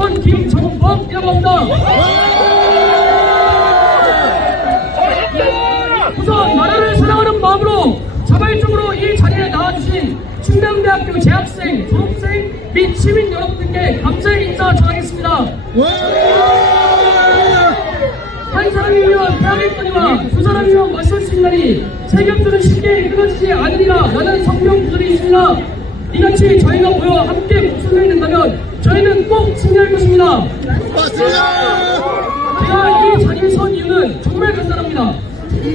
6번 김정범이라고 합니다. 우선 나라를 사랑하는 마음으로 자발적으로 이 자리에 나와주신 충남대학교 재학생, 졸업생 및 시민 여러분들께 감사의 인사 전하겠습니다. 한 사람이 위한 대학일거리와 두 사람이 위한 맞설 수 있는 날이 세겹들은 쉽게 끊어지지 않으리라 라는 성경 구절이 있습니다. 이같이 저희가 모여 함께 목소리를 낸다면 저희는 꼭 승리할 것입니다. 맞습니다. 제가 이 자리에 선 이유는 정말 간단합니다.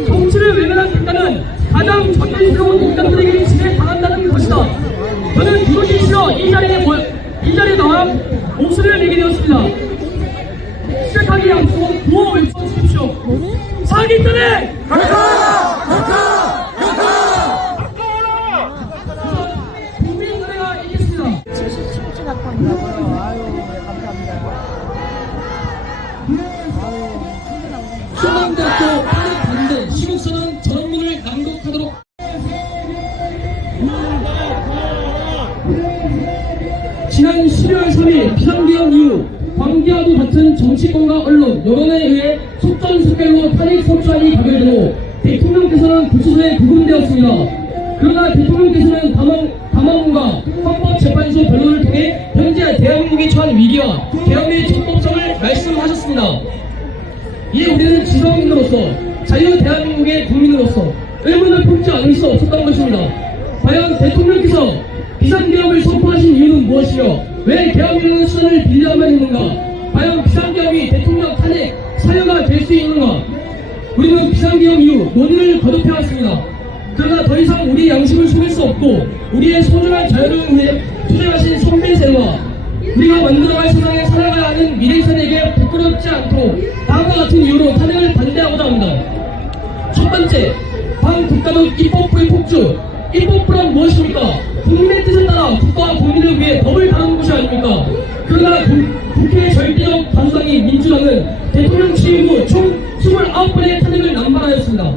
정치를 외면한 국가는 가장 전문스러운 인간들에게 지배당한다는 것이다. 저는 이것이 싫어 이 자리에 나와 목소리를 내게 되었습니다. 시작하기 앞서 구호 외쳐주십시오. 사기 때문에 국민 노래가 있겠습니다. 77학번이라고요. 아유, 감사합니다. 충남대학교 탄핵 반대 시국선언 전문을 낭독하도록. 지난 12월 3일 비상계엄 이후 관계와도 같은 정치권과 언론, 여론에 의해 속전속결로 탄핵 소추안이 가결되고 대통령께서는 구치소에 구금되었습니다. 그러나 대통령께서는 담화문과 헌법재판소 변론을 통해 현재 대한민국이 처한 위기와 계엄의 적법성을 말씀하셨습니다. 이에 우리는 지성인으로서 자유 대한민국의 국민으로서 의문을 품지 않을 수 없었던 것입니다. 과연 대통령께서 비상계엄을 선포하신 이유는 무엇이며 왜 계엄이라는 수단을 빌려야만 했는가? 과연 비상계엄이 대통령 탄핵 사유가 될 수 있는가? 우리는 비상계엄 이후 논의를 거듭해왔습니다. 그러나 더 이상 우리 양심을 속일 수 없고 우리의 소중한 자유를 위해 투쟁하신 선배세와 우리가 만들어갈 세상에 살아가야 하는 미래세대에게 부끄럽지 않도록 다음과 같은 이유로 탄핵을 반대하고자 합니다. 첫 번째, 반국가적 입법부의 폭주. 입법부란 무엇입니까? 국민의 뜻에 따라 국가와 국민을 위해 법을 다루는 것이 아닙니까? 그러나 국회의 절대적 다수당이 민주당은 대통령 취임 후 총 29번의 탄핵을 남발하였습니다.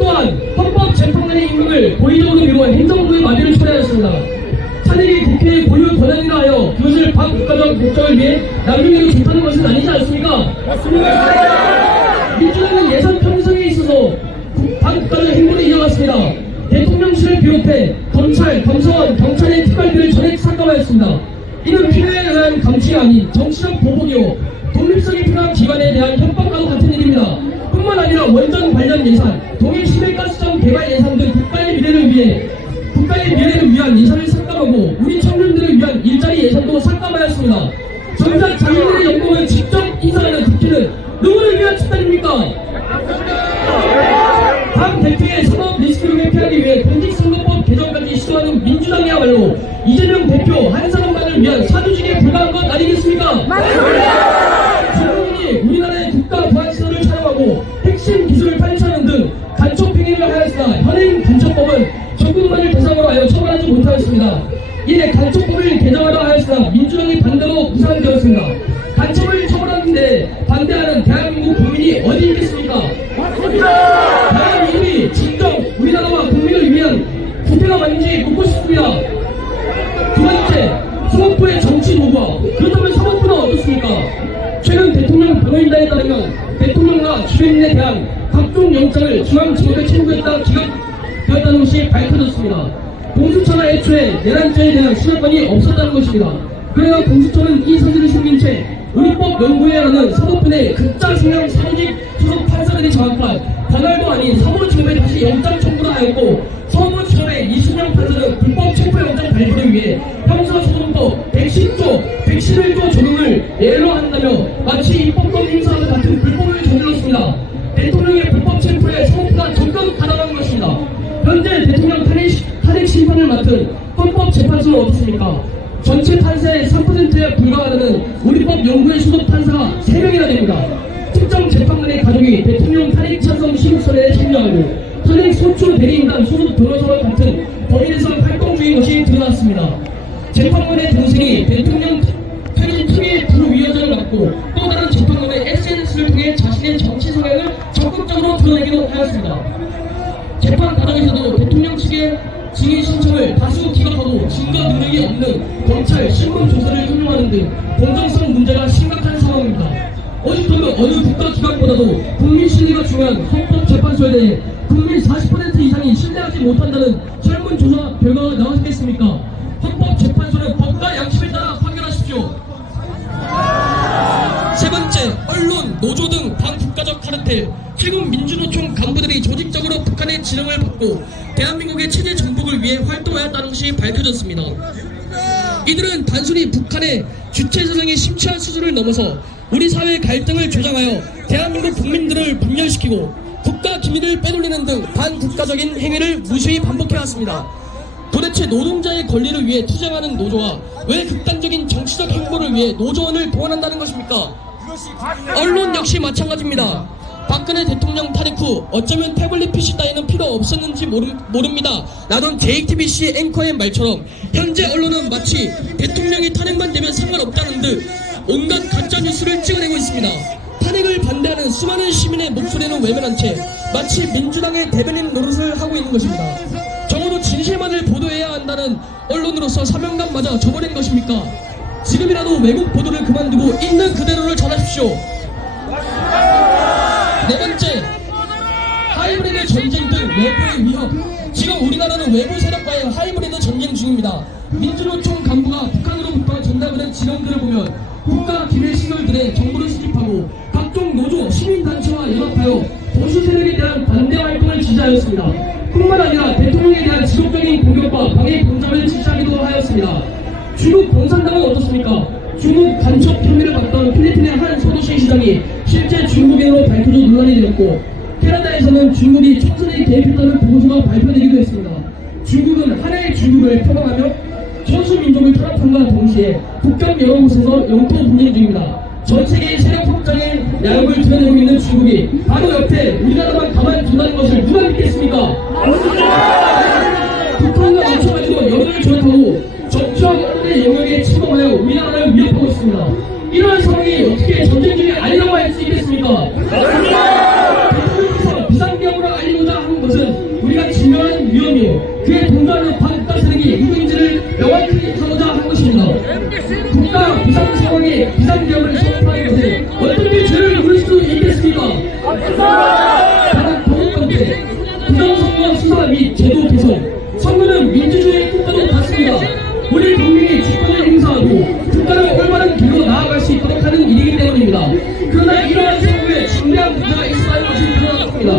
또한 헌법재판관의 임명을 고의적으로 미루어 행정부의 마비를 초래하였습니다. 탄핵이 국회의 고유 권한이라 하여 그것을 반국가적 목적을 위해 남용해도 좋다는 것은 아니지 않습니까? 맞습니다. 민주당은 예산 편성에 있어서 반국가적 행보를 이어갔습니다. 대통령실을 비롯해 검찰, 감사원, 경찰의 특활비를 전액 삭감하였습니다. 이는 필요에 의한 감시가 아닌 정치적 보복이요 독립성이 필요한 기관에 대한 협박과도 같은 일입니다. 뿐만 아니라 원전 관련 예산, 동해 시외가스전 개발 예산 등 국가의 미래를 위한 예산을 삭감하고 우리 청년들을 위한 일자리 예산도 삭감하였습니다. 정작 자신들의 연봉을 직접 인상하는 국회는 누구를 위한 집단입니까? 당 대표의 산업 리스크를 회피하기 위해 공직선거법 개정까지 시도하는 민주당이야말로 이재명 대표 한 사람만을 위한 사조직에 불과한 것 아니겠습니까? 맞습니다. 중국인이 우리나라의 국가 보안시설을 촬영하고 핵심 기술을 탈취하는 등 간첩 행위를 하였으나 현행 간첩법은 중국만을 대상으로 하여 처벌하지 못하였습니다. 이에 간첩법을 개정하려 하였으나 민주당이 반대로 무산되었습니다. 간첩을 처벌하는데 반대하는 대한민국 국민이 어디 있겠습니까? 맞습니다. 대한민국이 진정 우리나라와 국민을 위한 국회가 맞는지 묻고 싶습니다. 두 번째, 사법부의 정치 노고화. 그렇다면 사법부는 어떻습니까? 최근 대통령 변호인단에 따르면 대통령과 주변인에 대한 각종 영장을 중앙지법에 청구했다 기각되었다는 것이 밝혀졌습니다. 공수처가 애초에 내란죄에 대한 수사권이 없었다는 것입니다. 그래야 공수처는 이 사실을 숨긴 채 의료법연구회라는 사법부 내 극자 성향 사무직 소속 판사들이 장악한 관할도 아닌 사무지법에 다시 영장 청구를 하였고 서무지법의 이순영 판사는 불법 체포영장 발부를 위해 형사소송법 110조, 111조 적용을 예로 한다며 마치 입법권 행사와 같은 불법을 저질렀습니다. 대통령의 불법 체포에 사법부가 적극 가담한 것입니다. 현재 대통령 탄핵 심판을 맡은 헌법재판소는 어떻습니까? 전체 판사의 3%에 불과하다는 우리법 연구회 소속 판사가 3명이나 됩니다. 특정 재판관의 가족이 대통령 탄핵 찬성 신고서에 참여하고 탄핵 소추 대리인단 소속 변호사와 같은 법인에서 활동 중인 것이 드러났습니다. 재판관의 동생이 대통령 탄핵 특위 부위원장을 맡고 또 다른 재판관의 SNS를 통해 자신의 정치 성향을 적극적으로 드러내기도 하였습니다. 재판 과정에서도 대통령 측의 증인 신청을 다수 기각하고 증거 능력이 없는 검찰 신문 조사를 인용하는 등 공정성 문제가 어느 국가기관보다도 국민 신뢰가 중요한 헌법재판소에 대해 국민 40% 이상이 신뢰하지 못한다는 설문조사 결과가 나왔겠습니까? 헌법재판소는 법과 양심에 따라 판결하십시오. 세 번째, 언론, 노조 등 반국가적 카르텔, 최근 민주노총 간부들이 조직적으로 북한의 지령을 받고 대한민국의 체제 정복을 위해 활동하였다는 것이 밝혀졌습니다. 이들은 단순히 북한의 주체사상의 심취한 수준을 넘어서 우리 사회의 갈등을 조장하여 대한민국 국민들을 분열시키고 국가 기밀을 빼돌리는 등 반국가적인 행위를 무수히 반복해왔습니다. 도대체 노동자의 권리를 위해 투쟁하는 노조와 왜 극단적인 정치적 행보를 위해 노조원을 동원한다는 것입니까? 언론 역시 마찬가지입니다. 박근혜 대통령 탄핵 후 어쩌면 태블릿 PC 따위는 필요 없었는지 모릅니다 라던 JTBC 앵커의 말처럼 현재 언론은 마치 대통령이 탄핵만 되면 상관없다는 듯 온갖 가짜뉴스를 찍어내고 있습니다. 탄핵을 반대하는 수많은 시민의 목소리는 외면한 채 마치 민주당의 대변인 노릇을 하고 있는 것입니다. 적어도 진실만을 보도해야 한다는 언론으로서 사명감마저 저버린 것입니까? 지금이라도 외국 보도를 그만두고 있는 그대로를 전하십시오. 네 번째, 하이브리드 전쟁 등 외부의 위협. 지금 우리나라는 외부 세력과의 하이브리드 전쟁 중입니다. 민주노총 간부가 북한으로부터 전달받은 지령들을 보면 국가 기밀 시설들의 정보를 수집하고 각종 노조, 시민단체와 연합하여 보수 세력에 대한 반대 활동을 지지하였습니다. 뿐만 아니라 대통령에 대한 지속적인 공격과 방해 공작을 지시하기도 하였습니다. 중국 공산당은 어떻습니까? 중국 간첩 혐의를 받던 필리핀의 한 소도시 시장이 실제 중국인으로 밝혀져 논란이 되었고, 캐나다에서는 중국이 총선에 개입했다는 보고서가 발표되기도 했습니다. 중국은 하나의 중국을 표방하며 소수민족을 탄압함과 동시에 국경 여러 곳에서 영토 분쟁 중입니다. 전 세계의 세력 확장의 야욕을 드러내고 있는 중국이 바로 옆에 우리나라만 가만둔다는 것을 누가 믿겠습니까? 북한과 맞춰가지고 여론을 조작하고 정치와 언론의 영역에 침범하여 우리나라를 위협하고 있습니다. 이러한 상황이 어떻게 전쟁 중이 아니라고 할 수 있겠습니까? 대통령께서 비상경으로 알리고자 하는 것은 우리가 직면한 위험이요, 그에 동조하는 반국가 세력이 누구인지를 명확히 하고자 한 것입니다. 국가 비상 상황에 비상경을 선포하는 것에 어떻게 죄를 물을 수 있겠습니까? 다른 두 번째, 부정선거 수사 및 제도 개선. 선거는 민주주의의 뜻과도 같습니다. 우리 국민이 주권을 행사하고 국가를 올바른 길로 나아갈 수 있도록 하는 일이기 때문입니다. 그러나 이러한 선거에 중대한 문제가 있어야 할 것이 드러났습니다.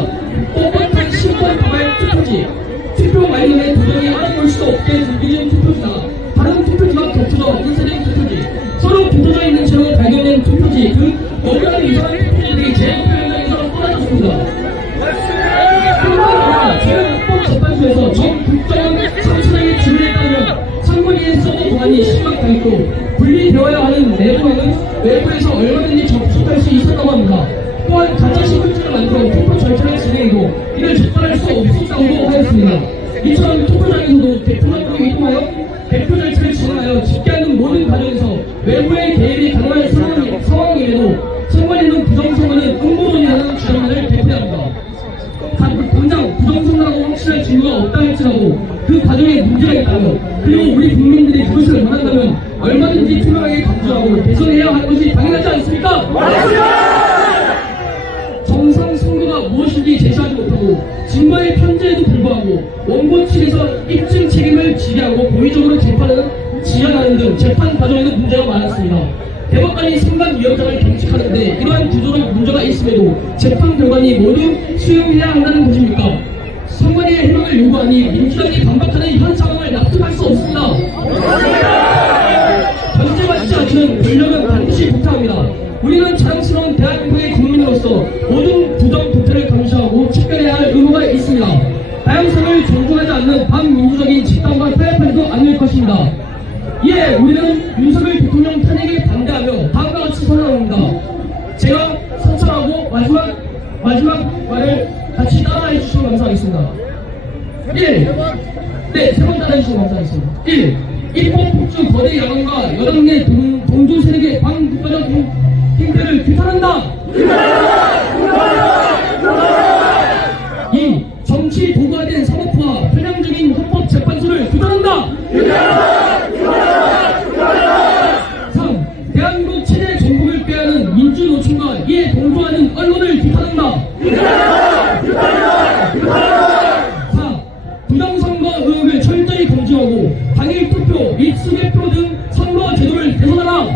뻣뻣한 신권 다발 투표지, 투표 말년에 도저히 알아볼 수 없게 준비된 투표지나 다른 투표지와 겹쳐져 인쇄된 투표지, 서로 붙어져 있는 채로 발견된 투표지 등 너무나 이상한 투표지들이 재투표 현장에서 쏟아졌습니다. 최근 헌법재판소에서 전 국정원 3차장의 질문에 따르면 선거인의 서버 보안이 심각하였고 분리되어야 하는 내부와는 외부에서 얼마든지 접촉할 수 있었다고 합니다. 또한 가짜 신분증을 만들어 투표 절차를 진행해도 이를 적발할 수 없었다고 하였습니다. 이처럼 투표장에서도 대통령으로 이동하여 대표 절차를 진행하여 집계하는 모든 과정에서 외부의 개입이 가능한 상황임에도 선관위는 부정선거는 음모론이라는 주장만을 대표합니다. 당장 부정선거라고 확실할 증거가 없다 할지라도 그 과정에 문제가 있다면, 그리고 우리 국민들이 그것을 원한다면 얼마든지 투명하게 감수하고 개선해야 하는 것이 당연하지 않습니까? 정상 선거가 무엇인지 제시하지 못하고 증거의 편제에도 불구하고 원고 측에서 입증 책임을 지배하고 고의적으로 재판을 지연하는 등 재판 과정에도 문제가 많았습니다. 대법관이 선관위원장을 경직하는데 이러한 구조적 문제가 있음에도 재판 결과니 모두 수용해야 한다는 것입니까? 선관위의 해명을 요구하니 민주당이 반박하는 현 상황을 납득할 수 없습니다. 견제받지 않는 권력은 반드시 부탁합니다. 우리는 자랑스러운 대한민국의 국민으로서 모든 부정 부패를 감시하고 척결해야 할 의무가 있습니다. 다양성을 존중하지 않는 반민주적인 집단과 타협하지도 않을 것입니다. 이에 우리는 윤석열 대통령 탄핵에 반대하며 다음과 같이 선언합니다. 제가 선처하고 마지막 말을 같이 따라해 주시면 감사하겠습니다. 1. 네, 세 번 따라해 주시면 감사하겠습니다. 1. 입법 폭주 거대 야당과 여당 내 동조 세력의 반국가적 행태를 규탄한다. 2. 정치 도구화된 사법부와 편향적인 헌법재판소를 규탄한다. 3. 대한민국 체제 정복을 꾀하는 민주노총과 이에 동조하는 언론을 비판한다. 4. 부정선거 의혹을 철저히 검증하고 당일 투표 및 수개표 등 선거 제도를 개선하라.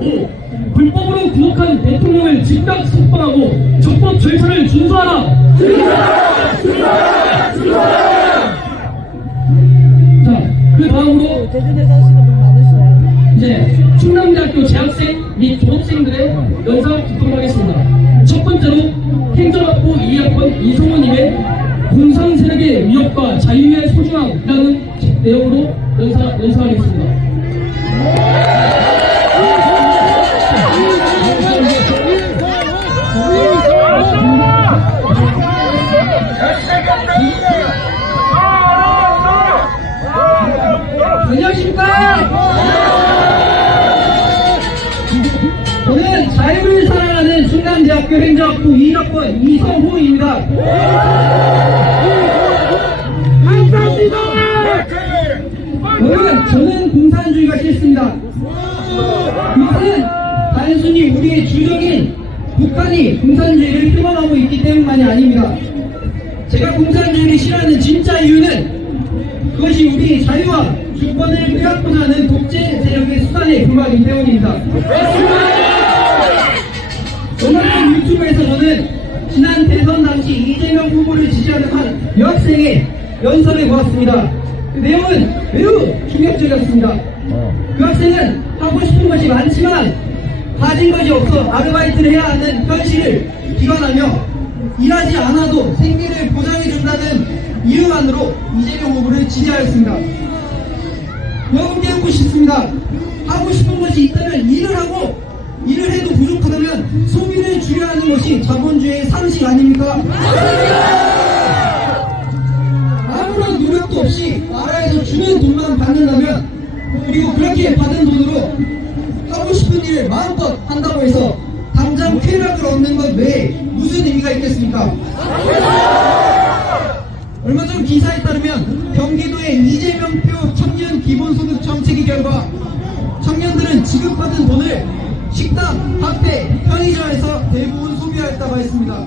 5. 불법으로 구속한 대통령을 즉각 석방하고 적법 절차를 준수하라. 자, 그 다음으로 대전에 사시는 분 많으시네요. 이제 충남대학교 재학생 및 졸업생들의 연상 듣도록하겠습니다. 첫 번째로 행정학부 2학번 이성원님의 공산 세력의 위협과 자유의 소중함이라는 내용으로 연상하겠습니다. 안녕하십니까? 저는 자유를 사랑하는 충남대학교 행정학부 2학번 이성호입니다. 감사합니다. 여러분, 저는 공산주의가 싫습니다. 이것은 단순히 우리의 주적인 북한이 공산주의를 표방하고 있기 때문만이 아닙니다. 제가 공산주의를 싫어하는 진짜 이유는 그것이 우리 자유와 주권을 빼앗고자 하는 독재 세력의 수단에 불과하기 때문입니다. 오늘 유튜브에서 저는 지난 대선 당시 이재명 후보를 지지하는 한 여학생의 연설을 보았습니다. 그 내용은 매우 충격적이었습니다. 그 학생은 하고 싶은 것이 많지만 가진 것이 없어 아르바이트를 해야 하는 현실을 비관하며 일하지 않아도 생계를 보장해준다는 이유만으로 이재명 후보를 지지하였습니다. 여러분 깨우고 싶습니다. 하고 싶은 것이 있다면 일을 하고 일을 해도 부족하다면 소비를 줄여야 하는 것이 자본주의의 상식 아닙니까? 아무런 노력도 없이 나라에서 주는 돈만 받는다면 그리고 그렇게 받은 돈으로 하고 싶은 일을 마음껏 한다고 해서 당장 쾌락을 얻는 것 외에 무슨 의미가 있겠습니까? 얼마 전 기사에 따르면 경기도의 이재명표 청년 기본소득 정책의 결과 청년들은 지급받은 돈을 식당, 카페, 편의점에서 대부분 소비하였다고 했습니다.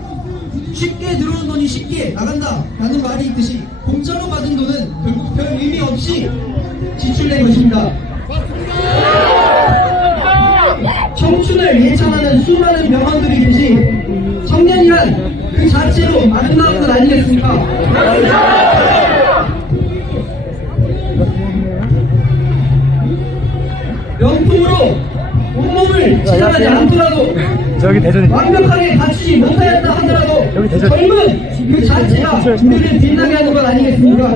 쉽게 들어온 돈이 쉽게 나간다 라는 말이 있듯이 공짜로 받은 돈은 결국 별 의미 없이 지출된 것입니다. 청춘을 예찬하는 수많은 명언들이 있듯이 청년이란 그 자체로 아름다운 것 아니겠습니까? 명품으로 온몸을 치장하지 않더라도 저기 대전이 완벽하게 갖추지 못하였다 하더라도 여기 대전. 젊은 그 자체가 우리를 빛나게 하는 것 아니겠습니까?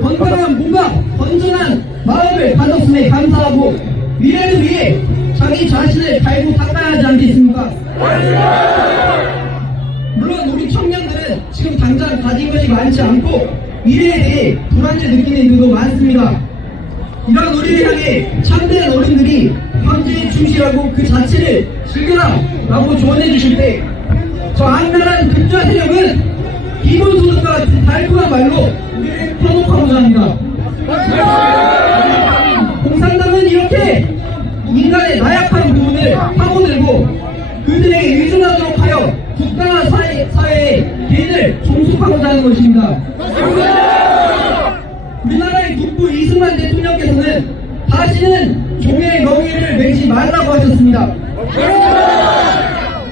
건강한 몸과 건전한 마음을 가졌음에 감사하고 미래를 위해 자기 자신을 갈고 닦아야 하지 않겠습니까? 물론 우리 청년들은 지금 당장 가진 것이 많지 않고 미래에 대해 불안을 느끼는 이들도 많습니다. 이런 우리를 향해 참된 어른들이 현재에 충실하고 그 자체를 즐겨라 라고 조언해 주실 때 저 악랄한 극좌 세력은 기본소득과 같은 달콤한 말로 우리를 현혹하고자 합니다. 공산당은 이렇게 인간의 나약한 부분을 파고들고 그들에게 의존하도록 하여 국가와 사회의 개인을 종속하고자 하는 것입니다. 우리나라의 국부 이승만 대통령께서는 다시는 종의 명예를 매지 말라고 하셨습니다.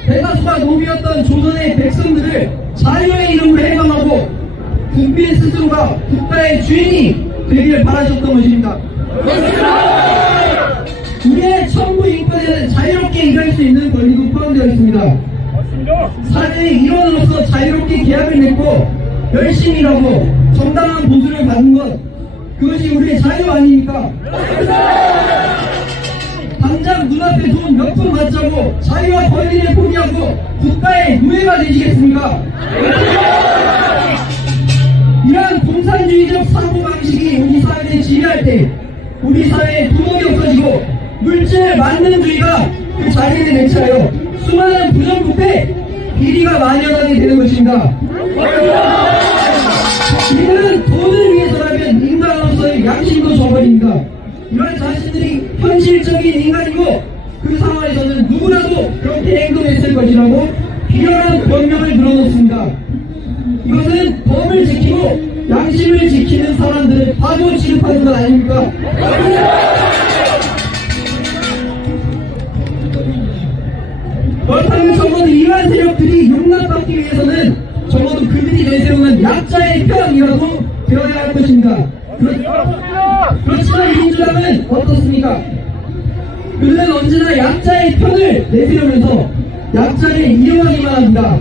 대다수가 노비였던 조선의 백성들을 자유의 이름으로 해방하고 국민 스스로가 국가의 주인이 되기를 바라셨던 것입니다. 우리의 천부 인권에는 자유롭게 일할 수 있는 권리도 포함되어 있습니다. 사회의 일원으로서 자유롭게 계약을 맺고 열심히 일하고 정당한 보수를 받는 것, 그것이 우리의 자유 아닙니까? 당장 눈앞에 돈 몇 푼 받자고 자유와 권리를 포기하고 국가의 노예가 되시겠습니까? 이러한 공산주의적 사고방식이 우리 사회를 지배할 때 우리 사회에 도덕이 없어지고 물질 만능주의가 그 자리를 내차하여 수많은 부정부패, 비리가 만연하게 되는 것입니다. 이들은 돈을 위해서라면 인간으로서의 양심도 저버립니다. 이런 자신들이 현실 현실적인 인간이고 그 상황에서는 누구라도 그렇게 행동했을 것이라고 비열한 변명을 늘어놓습니다. 이것은 법을 지키고 양심을 지키는 사람들을 바보 취급하는 것 아닙니까? 그렇다면 적어도 이러한 세력들이 용납받기 위해서는 적어도 그들이 내세우는 약자의 편이라도 되어야 할 것입니다. 그렇지만 민주당은 어떻습니까? 그들은 언제나 약자의 편을 내세우면서 약자를 이용하기만 합니다.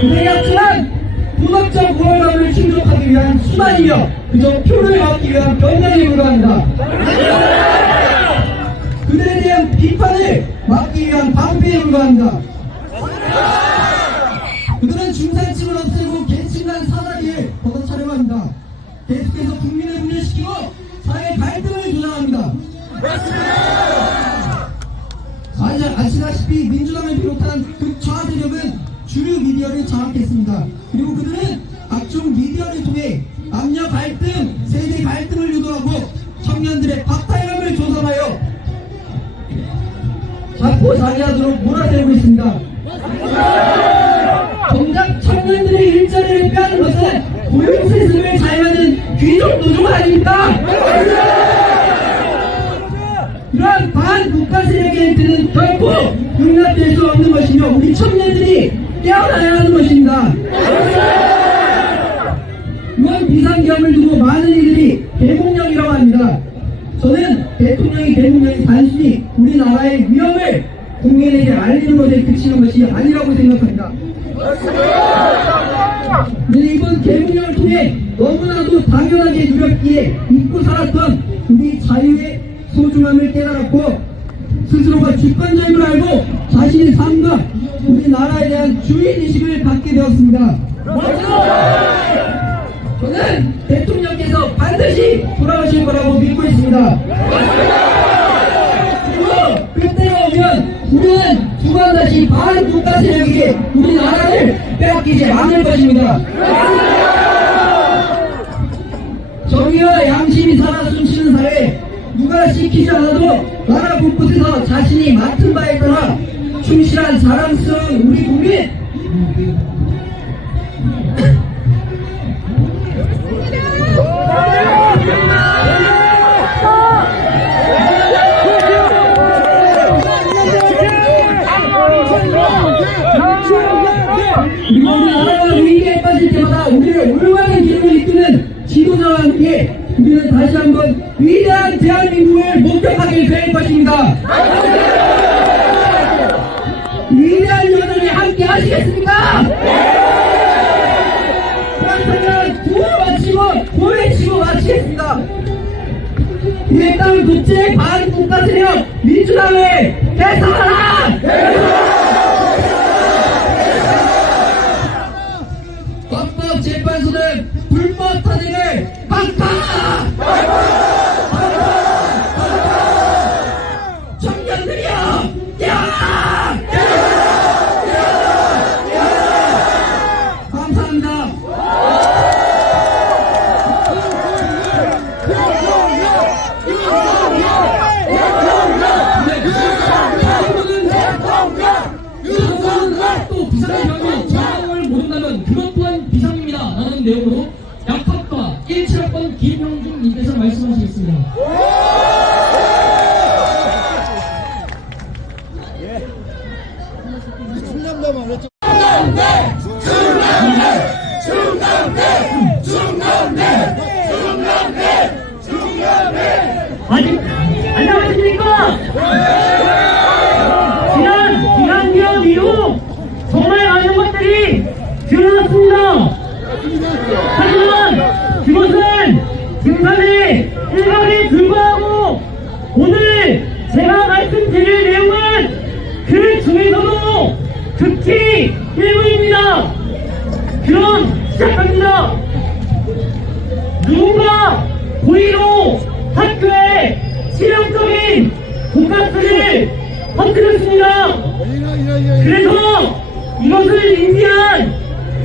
그들의 약자는 도덕적 우월감을 충족하기 위한 수단이며 그저 표를 얻기 위한 변명에 불과합니다. 그들에 대한 비판을 막기 위한 방패에 불과합니다. 그들은 중산층을 없애고 계층 간 사다리를 걷어차려고 합니다. 계속해서 국민을 분열시키고 사회 갈등을 조장합니다. 아시다시피 민주당을 비롯한 극좌 세력은 주류 미디어를 장악했습니다. 그리고 그들은 각종 미디어를 통해 남녀 갈등, 세대 갈등을 유도하고 청년들의 박탈감을 조성하여 자포자기하도록 몰아세우고 있습니다. 정작 청년들의 일자리를 빼앗는 것은 고용세습을 자행하는 귀족 노조가 아닙니까? 이러한 반국가 세력의 드는 결코 용납될 수 없는 것이며 우리 청년들이 깨어나야 하는 것입니다. 이번 비상계엄을 두고 많은 이들이 대공령이라고 합니다. 저는 대통령이 단순히 우리나라의 위험을 국민에게 알리는 것에 그치는 것이 아니라고 생각합니다. 이번 대공령을 통해 너무나도 당연하게 누렸기에 잊고 살았던 우리 자유의 소중함을 깨달았고 스스로가 주권자임을 알고 자신의 삶과 우리나라에 대한 주인의식을 갖게 되었습니다. 저는 대통령께서 반드시 돌아오실 거라고 믿고 있습니다. 그리고 그때가 오면 우리는 두번다시 반국가 세력에게 우리나라를 빼앗기지 않을 것입니다. 정의와 양심이 살아 숨쉬는 사회, 누가 시키지 않아도 나라 곳곳에서 자신이 맡은 바에 따라 충실한 자랑스러운 우리 국민, 그리고 우리나라가 위기에 빠질 때마다 우리를 올바른 길로 이끄는 지도자와 함께 우리는 다시 한번 위대한 대한민국을 목격하게 될 것입니다. 위대한 여정에 함께 하시겠습니까? 그렇다면 구호를 마치겠습니다. 이 땅 독재 반국가 세력 민주당을 대상하라! 헌법재판소는 불법 탄핵을 박탈하라! 청년들이여 깨어라! 감사합니다. 또 비상경이 정황을 모른다면 그것 또한 비상입니다 라는 내용으로 약학과 17학번 김형중 님께서 말씀하시겠습니다. 안녕하십니까? 지난 비상계엄 이후 정말 많은 것들이 드러났습니다. 하지만 그것은 증산의 일각에 불과하고 오늘 제가 말씀드릴 내용은 그 중에서도 극히 일부입니다. 그럼 시작합니다. 누군가 고의로 학교에 치명적인 돈가스를 퍼뜨렸습니다. 그래서 이것을 인지한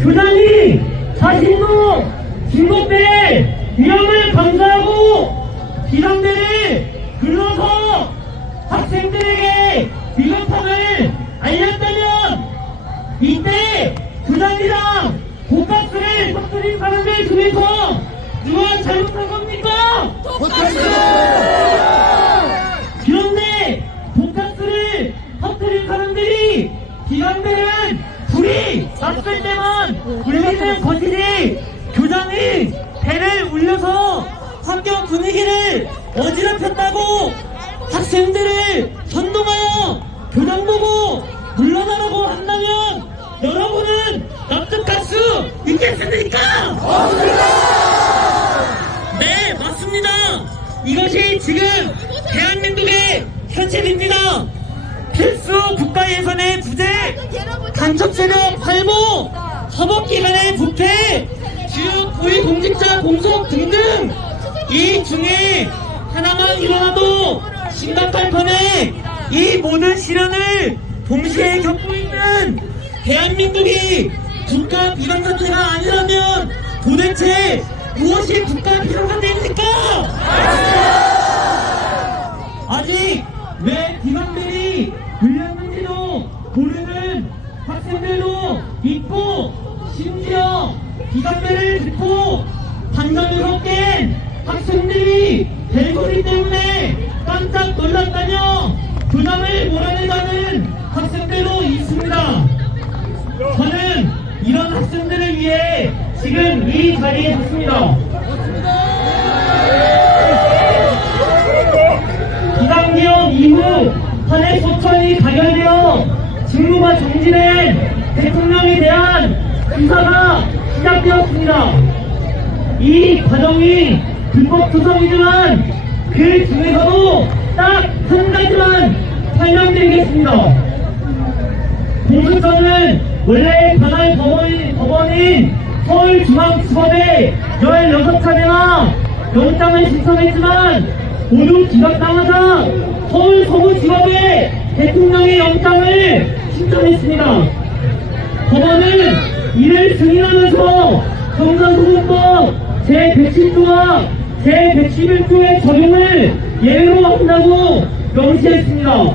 교장이 자신도 중독될 위험을 감수하고 비상대를 불러서 학생들에게 비겁함을 알렸다면 이때 부장이랑 돈가스를 터뜨린 사람들 중에서 누가 잘못한 겁니까? 그런데 돈가스를 터뜨린 사람들이 비강대는 불이 났을 때만 울리는 것이지 교장이 배를 울려서 학교 분위기를 어지럽혔다고 학생들을 선동하여 교장 보고 물러나라고 한다면 여러분은 납득할 수 있겠습니까? 네, 맞습니다. 이것이 지금 대한민국의 현실입니다. 필수 국가예산의 부재, 간접세력 탈모, 사법기관의 부패, 주요 고위공직자 공석 등등 이 중에 하나만 일어나도 심각할 판에 이 모든 시련을 동시에 겪고 있는 대한민국이 국가 비상 사태가 아니라면 도대체 무엇이 국가 비상 사태입니까? 아직 왜 비상벨이 울렸는지도 모르는 학생들도 있고 심지어 비상벨을 듣고 방정으로 깬 학생들이 벨소리 때문에 깜짝 놀랐다며 교장을 몰아내자는 학생들도 있습니다. 저는 이런 학생들을 위해 지금 이 자리에 섰습니다. 비상기업 이후 탄핵 소천이 가결되어 직무가 정지된 대통령에 대한 수사가 시작되었습니다. 이 과정이 불법 투성이지만 그 중에서도 딱 한 가지만 설명드리겠습니다. 공수처는 원래 관할 법원인 서울중앙지법에 16차례나 영장을 신청했지만 모두 기각당하자 서울 서구지법에 대통령의 영장을 신청했습니다. 법원은 이를 승인하면서 경상소송법 제110조와 제111조의 적용을 예외로 한다고 명시했습니다.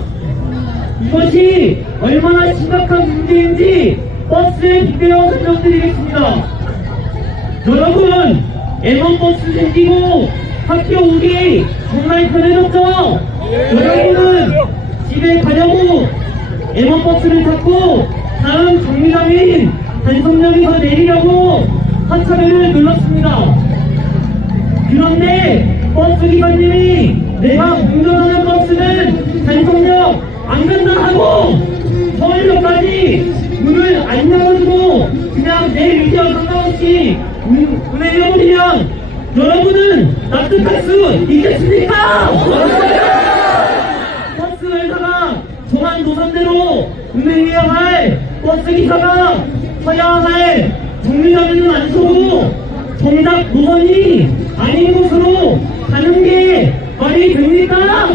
이것이 얼마나 심각한 문제인지 버스에 빗대어 설명드리겠습니다. 여러분, M1버스 생기고 학교 오기 정말 편해졌죠? 여러분은 집에 가려고 M1버스를 탔고 다음 정류장인 단성역에서 내리려고 하차벨을 눌렀습니다. 그런데 버스 기사님이 내가 운전하는 버스는 단성역 안 간다 하고 서울역까지 문을 안 열어주고 그냥 내 의지와 상관없이 운행해버리면 여러분은 납득할 수 있겠습니까? 버스 회사가 정한 노선대로 운행해야 할 버스 기사가 서야 할 정류장에는 안 서고 정작 노선이 아닌 곳으로 가는 게 말이 됩니까?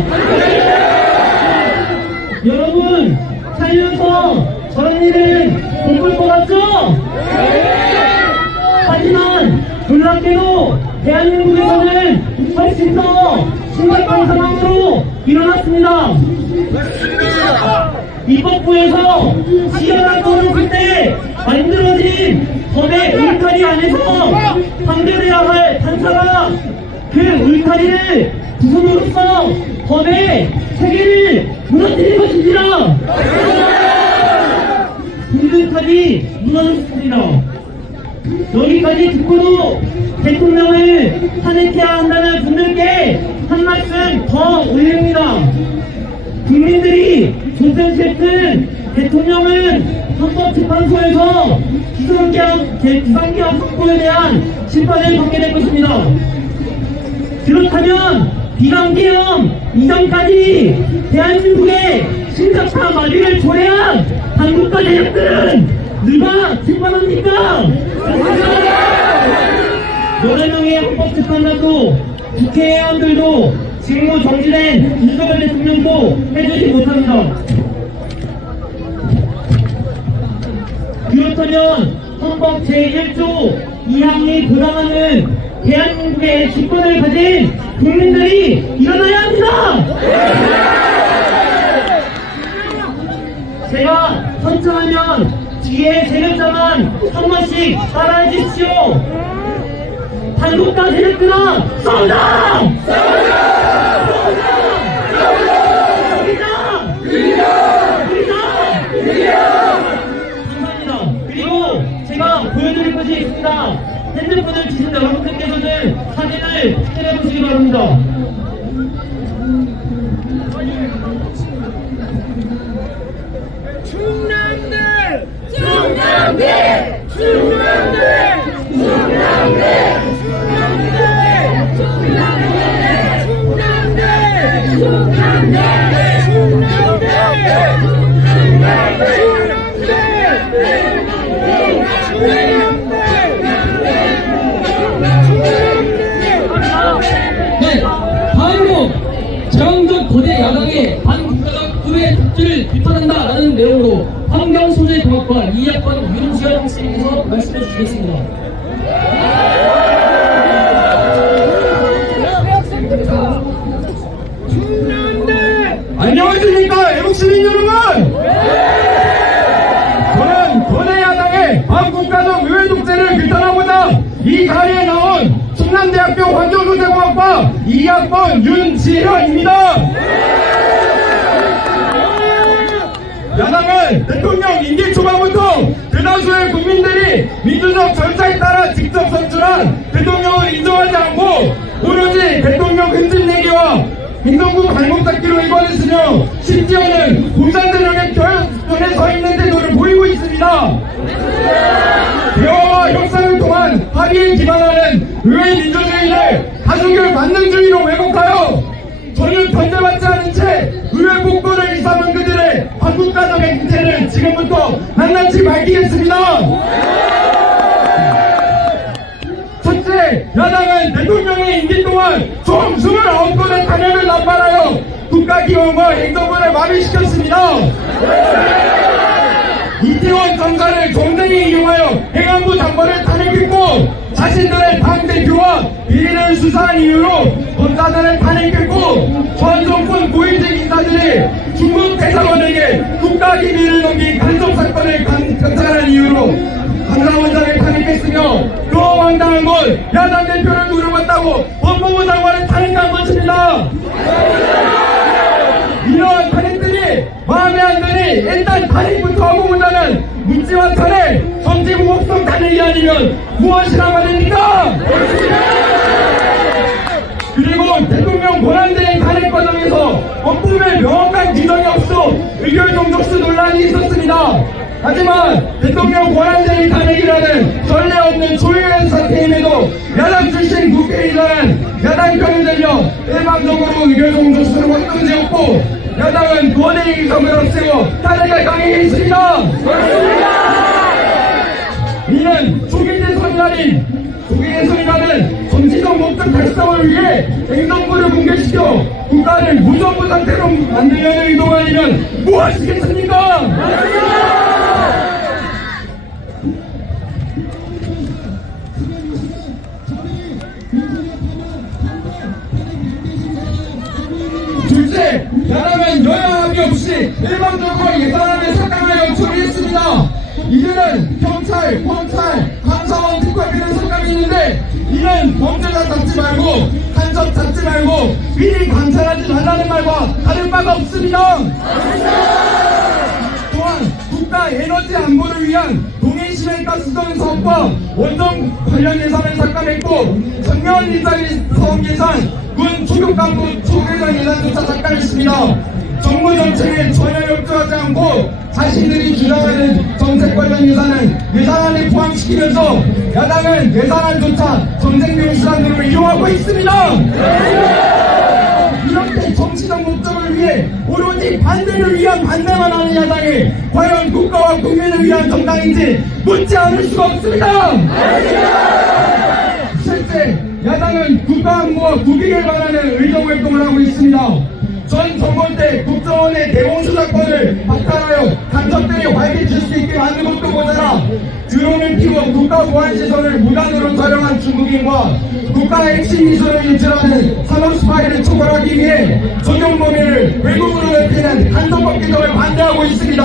여러분, 살면서 저런 일은 못 볼 것 같죠? 하지만 놀랍게도 대한민국에서는 훨씬 더 심각한 상황으로 일어났습니다. 입법부에서 시연을 떠났을 때 만들어진 법의 울타리 안에서 판결해야 할 판사가 그 울타리를 부순으로써 법의 체계를 무너뜨린 것입니다. 불들탑이 무너졌습니다. 여기까지 듣고도 대통령을 탄핵해야 한다는 분들께 한 말씀 더 올립니다. 국민들이 조선시했던 대통령은 헌법재판소에서 비상계엄 선고에 대한 심판을 받게 될 것입니다. 그렇다면 비상계엄 이전까지 대한민국의 심각한 마비를 초래한 한국과 대적들은 누가 심판합니까? 여러 명의 헌법재판관도 국회의원들도 직무 정지된 윤석열 대통령도 해주지 못합니다. 그렇다면 헌법 제1조 2항이 보장하는 대한민국의 주권을 가진 국민들이 일어나야 합니다. 제가 선창하면 뒤에 세력자만 한 번씩 따라해 주십시오. 반국가 세력들아, 싸우자! 감사합니다. 그리고 제가 보여드릴 것이 있습니다. 핸드폰을 주신 여러분들께서는 사진을 찍어보시기 바랍니다. 충남대! 충남대! 충남대! 충남대! 충남대! 충남대! 충남대! 네, 다음으로 제왕적 거대 야당의 반국가적 의회 독재를 비판한다라는 내용으로 환경소재공학과 2학번 윤수영 학생님께서 말씀해 주시겠습니다. 안녕하십니까 애국시민 여러분. 저는 거대 야당의 반국가적 의회 독재를 비판하고자 이 자리에 나온 충남대학교 환경소재공학과 2학번 윤지현입니다. 야당은 대통령 임기 초반부터 대다수의 국민들이 민주적 절차에 따라 직접 선출한 대통령을 인정하지 않고 오로지 대통령 흠집내기와 행정부 발목 잡기로 일관했으며 심지어는 공산대령의 편에 서 있는 태도를 보이고 있습니다. 대화와 협상을 통한 합의에 기반하는 의회 민주주의를 다수결 만능주의로 왜곡하여 저는 견제받지 않은 채 의회 복도를 일삼은 그들의 반국가적의 행태를 지금부터 낱낱이 밝히겠습니다. 첫째, 야당은 대통령의 임기 동안 총 29건의 탄핵을 남발하여 국가기관과 행정부를 마비시켰습니다. 이태원 정사를 정쟁에 이용하여 행안부 장관을 탄핵했고 자신들의 당대표와 비리를 수사한 이유로 검사들을 탄핵했고 전 정권 고위직 인사들이 중국 대사관에게 국가기밀을 넘긴 간접 사건을 감찰한 이유로 감사원장을 탄핵했으며 더 황당한 건 야당 대표를 누르겠다고 법무부 장관을 탄핵한 것입니다. 이러한 탄핵들이 마음에 안 드니 일단 탄핵부터 하고 보자는 묻지마 탄핵, 정치공업성 탄핵이 아니면 무엇이라 말입니까? 그리고 대통령 권한대행 탄핵 과정에서 법부에 명확한 규정이 없어 의결 종족수 논란이 있었습니다. 하지만 대통령 권한대행 탄핵이라는 전례 없는 초유의 사태임에도 야당 출신 국회의장은 야당 편을 들며 일방적으로 의결 종족수를 확정지었고 야당은 권의 의석을 없애고 탄핵을 강행했습니다. 이는 조기 대선이라는 정치적 목적 달성을 위해 행정부를 붕괴시켜 국가를 무정부 상태로 만들려는 의도가 아니면 무엇이겠습니까? 둘째, 야당은 여야 합의 없이 일방적으로 예산안을 삭감하여 처리했습니다. 이제는 경찰, 검찰, 감사원 특활비를 삭감했는데 이는 범죄자 잡지 말고 간섭 잡지 말고 미리 감찰하지 말라는 말과 다른 바가 없습니다. 또한 국가 에너지 안보를 위한 동해시내가스정 사업과 원전 관련 예산을 삭감했고 청년 일자리 사업 예산, 군 초급간부 초계장 예산조차 삭감했습니다. 정부 정책에 전혀 협조하지 않고 자신들이 주장하는 정책 관련 예산은 예산안에 포함시키면서 야당은 예산안조차 정책용 수단으로 이용하고 있습니다. 이렇게 정치적 목적을 위해 오로지 반대를 위한 반대만 하는 야당이 과연 국가와 국민을 위한 정당인지 묻지 않을 수가 없습니다. 실제 야당은 국가 안보와 국익을 바라는 의정활동을 하고 있습니다. 전 이번 정권 때 국정원의 대공수사권을 박탈하여 간첩들이 활개칠 수 있게 만든 것도 모자라 드론을 피고 국가보안시설을 무단으로 촬영한 중국인과 국가의 핵심 기술을 유출하는 산업 스파이를 처벌하기 위해 적용 범위를 외국으로 넓히는 간섭법 개정을 반대하고 있습니다.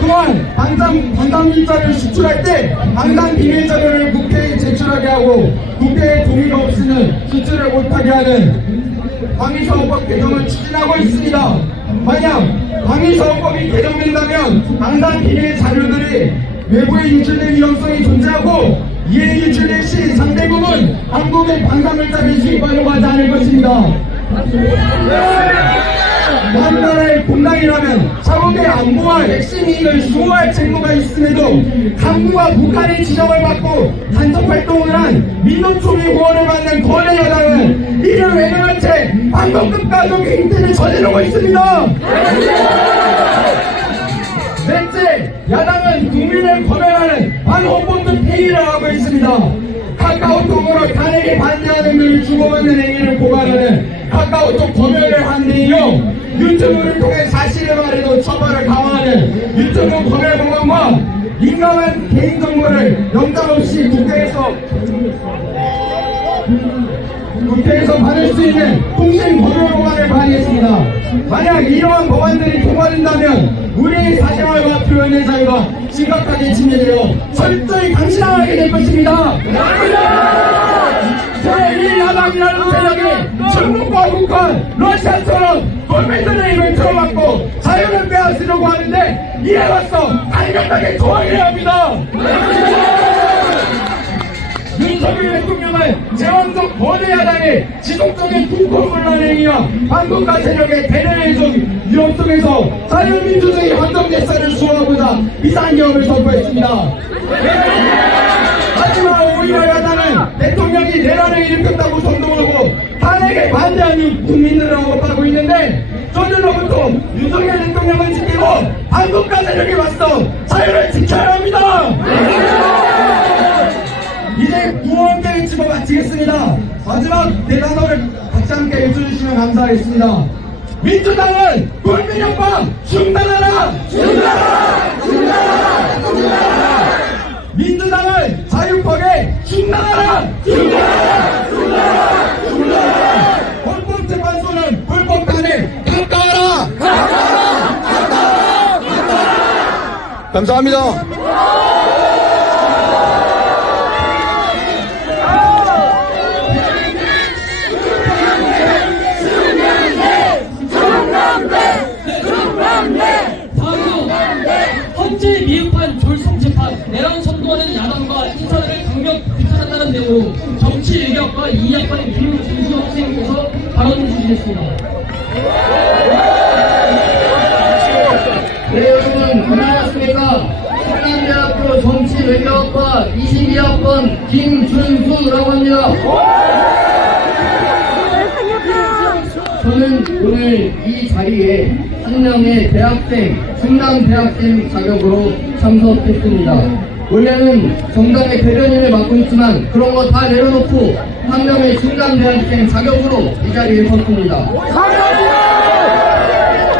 또한 방산 일자를 수출할 때 방산 비밀 자료를 국회에 제출하게 하고 국회의 동의가 없이는 수출을 못하게 하는 방위사업법 개정을 추진하고 있습니다. 만약 방위사업법이 개정된다면 방산 비밀 자료들이 외부에 유출될 위험성이 존재하고 이에 유출될 시 상대국은 한국의 방산물자를 수입하려고 하지 않을 것입니다. 우리나라의 공당이라면 자국의 안보와 핵심 이익을 수호할 책무가 있음에도 한국과 북한의 지정을 받고 간섭 활동을 한 민노총의 후원을 받는 거대 여당은 이를 외면한 채 방법급 가족 행태를 저지르고 있습니다. 넷째, 야당은 국민을 검열하는 반헌법적 행위를 하고 있습니다. 카카오톡으로 탄핵에 반대하는 글을 주고받는 행위를 고발하는 카카오톡 검열을 한 뒤이요 유튜브를 통해 사실을 말해도 처벌을 강화하는 유튜브 검열 공간과 민감한 개인정보를 영장 없이 국회에서 받을 수 있는 통신 검열 법안을 발의했습니다. 만약 이러한 법안들이 통과된다면 우리의 사생활과 표현의 자유가 심각하게 침해되어 철저히 강신하게 될 것입니다. 제1야당이라는 세력이 중국과 북한, 러시아처럼 국민들의 힘을 틀어막고 자유를 빼앗으려고 하는데 이에 맞서 강력하게 저항해야 합니다. 윤석열 대통령은 제왕적 거대 야당의 지속적인 국고문란 행위와 반국가 세력의 대내외적 위협 속에서 자유민주주의 헌정제사를 수호하고자 비상계엄을 선포했습니다. 하지만 오히려 야당은 대통령이 내란을 일으켰다고 선동하고 탄핵에 반대하는 국민들을 억압하고 있는데 저들로부터 윤석열 대통령은 지키고 반국가 세력에 맞서 자유를 지켜야 합니다. 이제 구호함께 찍어 마치겠습니다. 마지막 대단어를 같이 함께 해주시면 감사하겠습니다. 민주당은 굴민혁방 중단하라! 중단하라! 중단하라! 중단하라! 민주당은 자유법에 중단하라! 중단하라! 중단하라! 중단하라! 헌법재판소는 불법 탄핵 강가하라! 강가하라! 강가하라! 강가하라! 감사합니다. 헌재 미흡한 졸속재판, 내란 선동하는 야당과 인사들을 강력 비판한다는 내용으로 정치 외교학과 이학과의 김준수 학생께서 발언을 주시겠습니다. 네, 여러분 안녕하십니까. 충남대학교 정치외교학과 22학번 김준수라고 합니다. 저는 오늘 이 자리에 한 명의 대학생, 충남대학생 자격으로 참석했습니다. 원래는 정당의 대변인을 맡고 있지만 그런 거 다 내려놓고 한 명의 충남대학생 자격으로 이 자리에 섰습니다.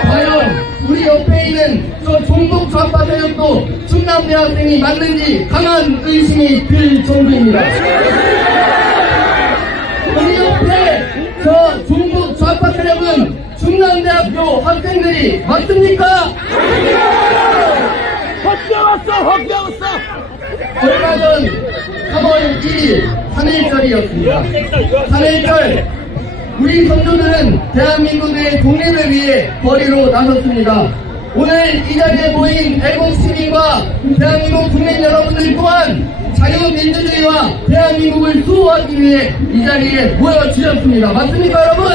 과연 우리 옆에 있는 저 종북 좌파 세력도 충남대학생이 맞는지 강한 의심이 들 정도입니다. 우리 옆에 저 종북 좌파 세력은 충남대학교 학생들이 맞습니까? 헛배웠어! 얼마 전 3월 1일 3.1절이었습니다. 3.1절 우리 선조들은 대한민국의 독립을 위해 거리로 나섰습니다. 오늘 이 자리에 모인 애국 시민과 대한민국 국민 여러분들 또한 자유민주주의와 대한민국을 수호하기 위해 이 자리에 모여주셨습니다. 맞습니까 여러분?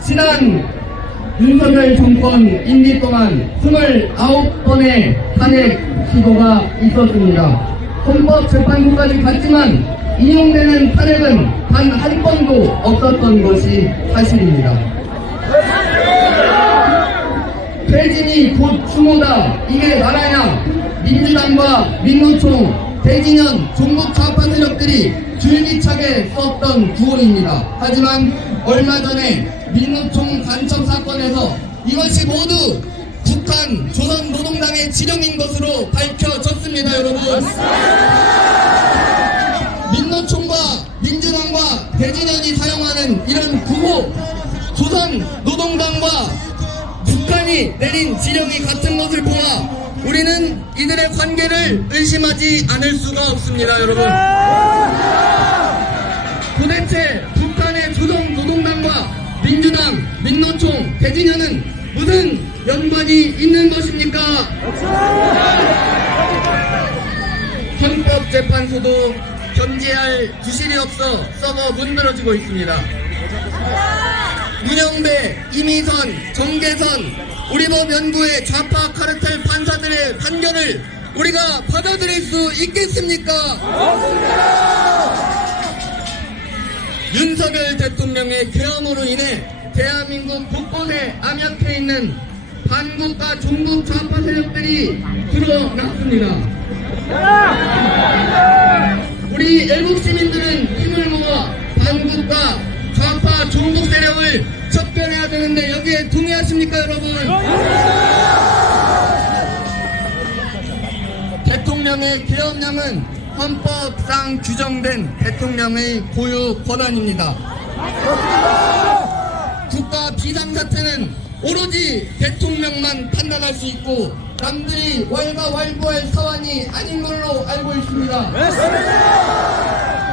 지난 윤석열 정권 임기 동안 29번의 탄핵 시도가 있었습니다. 헌법재판소까지 갔지만 인용되는 탄핵은 단 한 번도 없었던 것이 사실입니다. 퇴진이 곧 추모다. 이게 나라냐? 민주당과 민노총, 대진현, 종북 좌파 세력들이 줄기차게 썼던 구호입니다. 하지만 얼마 전에 민노총 간첩 사건에서 이것이 모두 북한 조선노동당의 지령인 것으로 밝혀졌습니다. 여러분, 민노총과 민주당과 대진연이 사용하는 이런 구호, 조선노동당과 북한이 내린 지령이 같은 것을 보아 우리는 이들의 관계를 의심하지 않을 수가 없습니다. 여러분, 도대체 북한의 조선노동당과 민주당, 민노총, 대진연은 무슨 연관이 있는 것입니까? 헌법재판소도 견제할 구실이 없어 썩어 문드러지고 있습니다. 문영배, 이미선, 정계선, 우리법 연구의 좌파 카르텔 판사들의 판결을 우리가 받아들일 수 있겠습니까? 윤석열 대통령의 계엄으로 인해 대한민국 곳곳에 암약해 있는 반국가 종북 좌파 세력들이 드러났습니다. 우리 애국 시민들은 힘을 모아 반국가 좌파 종북 세력을 척결해야 되는데 여기에 동의하십니까, 여러분? 대통령의 계엄령은 헌법상 규정된 대통령의 고유 권한입니다. 국가 비상사태는 오로지 대통령만 판단할 수 있고 남들이 왈가왈부할 사안이 아닌 걸로 알고 있습니다.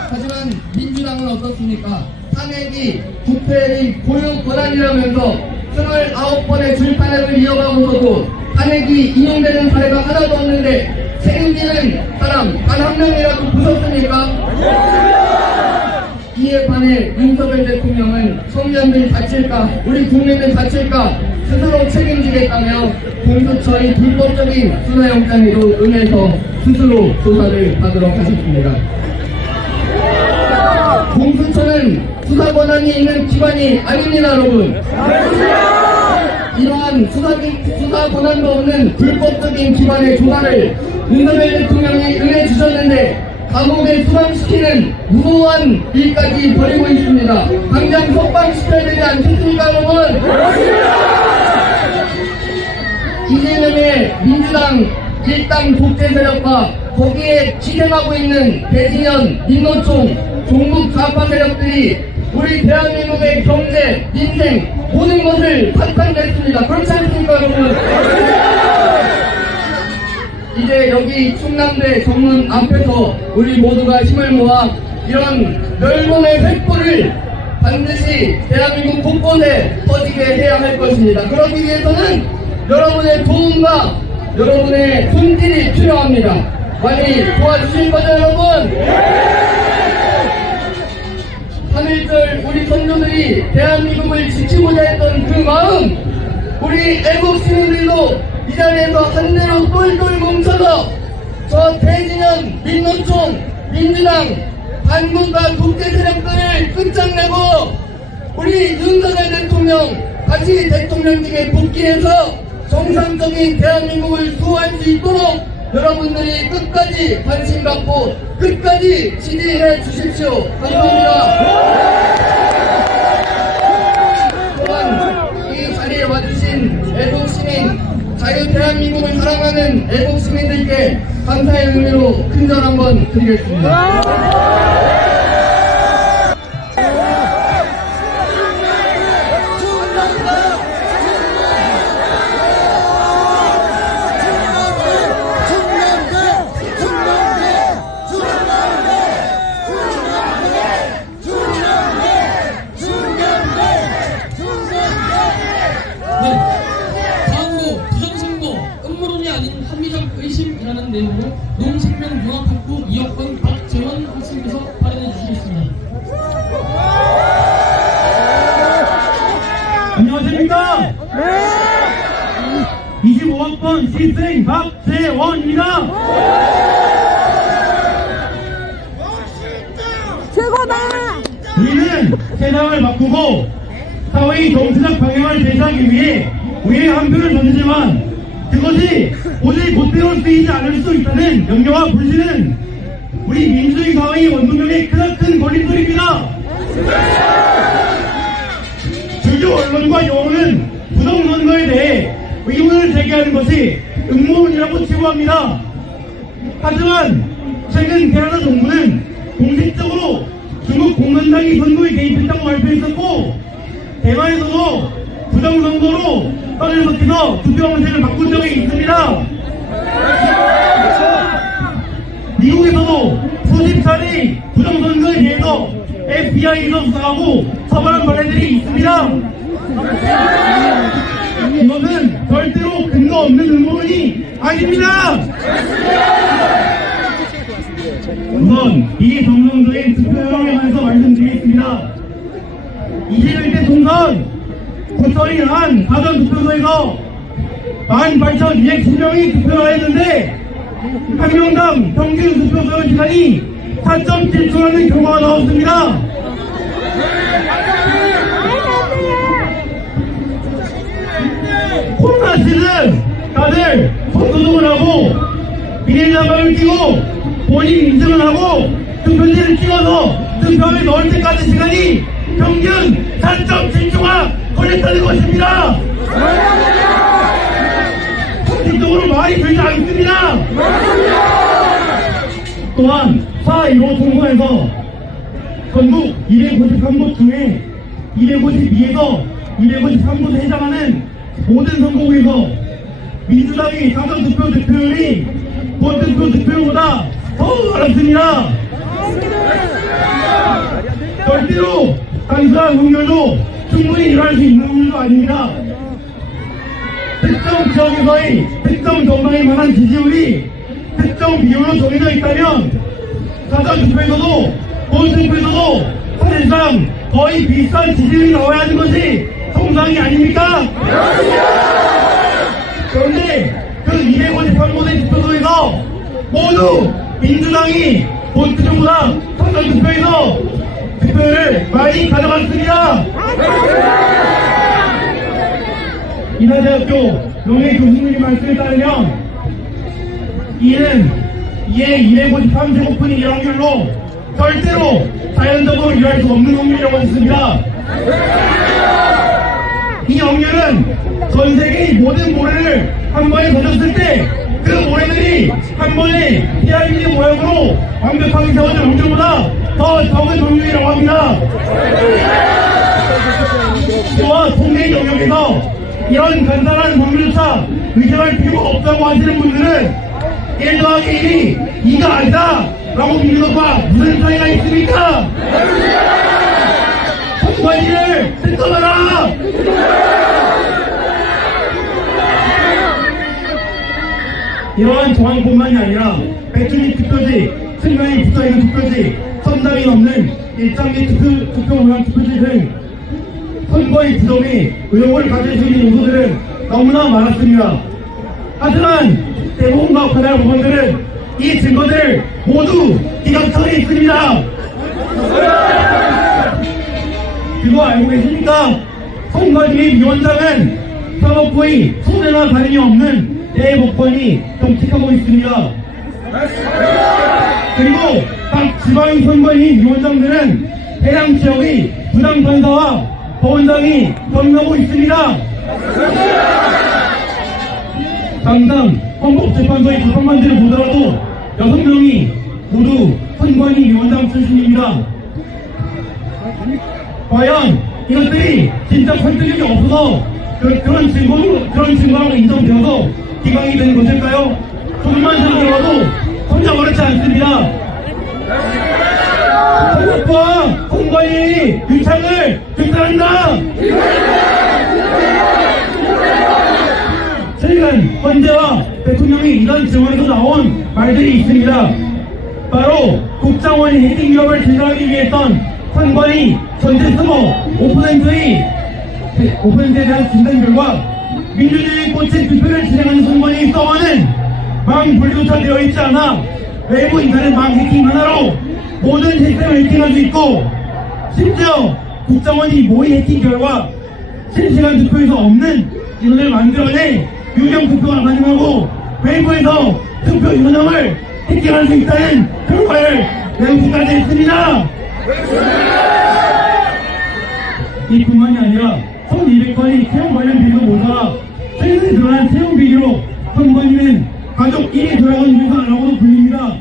하지만 민주당은 어떻습니까? 탄핵이 국회의 고유 권한이라면서 29번의 줄탄핵을 이어가고서도 탄핵이 인용되는 사례가 하나도 없는데 책임지는 사람 단 한 명이라도 보셨습니까? 이에 반해 윤석열 대통령은 청년들 다칠까 우리 국민을 다칠까 스스로 책임지겠다며 공수처의 불법적인 수사영장에도 응해서 스스로 조사를 하도록 하셨습니다. 공수처는 수사 권한이 있는 기관이 아닙니다, 여러분. 이러한 수사 권한도 없는 불법적인 기관의 조사를 윤석열 대통령이 응해주셨는데 감옥에 수감시키는 무모한 일까지 벌이고 있습니다. 당장 석방시켜야 되지 않겠습니까, 여러분? 이재명의 민주당 일당 독재 세력과 거기에 기생하고 있는 대진연, 민노총, 종북 좌파 세력들이 우리 대한민국의 경제, 민생, 모든 것을 탕탕댔습니다. 그렇지 않습니까, 여러분? 이제 여기 충남대 정문 앞에서 우리 모두가 힘을 모아 이런 멸공의 횃불을 반드시 대한민국 곳곳에 퍼지게 해야 할 것입니다. 그러기 위해서는 여러분의 도움과 여러분의 손길이 필요합니다. 많이 도와주실 거죠, 여러분? 3.1절 우리 선조들이 대한민국을 지키고자 했던 그 마음, 우리 애국 시민들도 이 자리에서 한대로 똘똘 뭉쳐서 저 대진연, 민노총, 민주당, 반국가 독재 세력들을 끝장내고 우리 윤석열 대통령 다시 대통령직에 복귀해서 정상적인 대한민국을 수호할 수 있도록 여러분들이 끝까지 관심 갖고 끝까지 지지해 주십시오. 감사합니다. 또한 이 자리에 와주신 애국시민, 자유 대한민국을 사랑하는 애국시민들께 감사의 의미로 큰절 한번 드리겠습니다. 의심이라는 내용으로 농생명융합학부 2학번 박재원 학생께서 발언해 주시겠습니다. 안녕하십니까? 25학번 신생 박재원입니다. 최고다! 우리는 세상을 바꾸고 사회의 정치적 방향을 제시하기 위해 우리의 한 표를 던지지만 그것이 오직 못되어 쓰이지 않을 수 있다는 염려와 불신은 우리 민주주의 사회의 원동력의 크나큰 걸림돌입니다. 주요 언론과 여론은 부정선거에 대해 의문을 제기하는 것이 음모론이라고 치부합니다. 하지만 최근 캐나다 정부는 공식적으로 중국 공산당이 선거에 개입했다고 발표했었고, 대만에서도 부정선거로 선을 섞여서 투표 방식을 바꾼 적이 있습니다. 미국에서도 수십 차례 부정선거에 대해서 FBI에서 수사하고 처벌한 사례들이 있습니다. 이것은 절대로 근거 없는 음모론이 아닙니다. 우선 이 정상적인 투표율에 관해서 말씀드리겠습니다. 21대 총선 고철이 한 사전투표소에서 18,210명이 투표를 했는데 한 명당 평균 투표 소요 시간이 4.7초라는 결과가 나왔습니다. 코로나 시즌 다들 손소독을 하고 비닐장갑을 끼고 본인 인증을 하고 투표지를 찍어서 투표함에 넣을 때까지 시간이 평균 4.7초가 걸렸다는 것입니다. 상식적으로 말이 되지 않습니다. 또한 4.15 총선에서 전국 253곳 중에 252에서 253곳에 해당하는 모든 선거구에서 민주당이 사전투표 득표율이 본투표 득표율보다 더 많았습니다. 절대로 단순한 확률도 충분히 일어날 수 있는 확률도 아닙니다. 특정 지역에서의 특정 정당에 관한 지지율이 특정 비율로 정해져 있다면 사전투표에서도 본투표에서도 사실상 거의 비슷한 지지율이 나와야 하는 것이 정상이 아닙니까? 그런데 그 253곳의 투표소에서 모두 민주당이 본투표보다 사전투표에서 투표를 많이 가져갔습니다. 인하대학교 명예 교수님의 말씀에 따르면 이는 이에 253제곱분의 1확률로 절대로 자연적으로 일어날 수 없는 확률이라고 했습니다. 이 확률은 전 세계의 모든 모래를 한 번에 던졌을 때 그 모래들이 한 번에 피라미드 모양으로 완벽하게 세워진 확률보다 더 적은 확률이라고 합니다. 또한 통계 영역에서 이런 간단한 확률조차 의심할 필요가 없다고 하시는 분들은 1 더하기 1이 2가 아니다 라고 믿는 것과 무슨 차이가 있습니까? 선관위를 특검하라! 이러한 정황뿐만이 아니라 배출입 투표지, 승강이 붙어있는 투표지, 선당이 넘는 일장기 투표 모양 투표지 등 선거의 부정에 의혹을 가질 수 있는 요소들은 너무나 많았습니다. 하지만 대부분과 관할 법원들은 이 증거들을 모두 기각 처리했습니다. 그거 알고 계십니까? 선거진입위원장은 사법부의 소재나 다름이 없는 대법관이 정치하고 있습니다. 그리고 각 지방의 선거인위원장들은 해당 지역의 부장판사와 법원장이 겸임하고 있습니다. 당장 헌법재판소의 재판관들을 보더라도 6명이 모두 선관위원장 출신입니다. 과연 이것들이 진짜 설득력이 없어서 그런 증거로 인정되어서 기각이 된 것일까요? 조금만 생각해봐도 전혀 그렇지 않습니다. 헌법과 선관위 유착을 규탄한다! 최근 헌재와 대통령이 이런 증언에서 나온 말들이 있습니다. 바로 국정원이 해킹 기업을 진단하기 위해 했던 선관위 전체 서버 5%에 대한 진단 결과 민주주의 꽃의 투표를 진행하는 선관위 서버는 망 분류조차 되어 있지 않아 외부 인터넷 망 해킹 하나로 모든 시스템을 해킹할 수 있고, 심지어 국정원이 모의 해킹 결과 실시간 투표에서 없는 인원을 만들어내 유령 투표가 가능하고 외부에서 투표 인원을 해결할 수 있다는 결과를 내놓기까지 했습니다. 이뿐만이 아니라 1200건이 채용 관련 비리도 모자라 최근에 드러난 채용 비리로 선관위는 가족 1위 돌아간 유산이라고도 불립니다.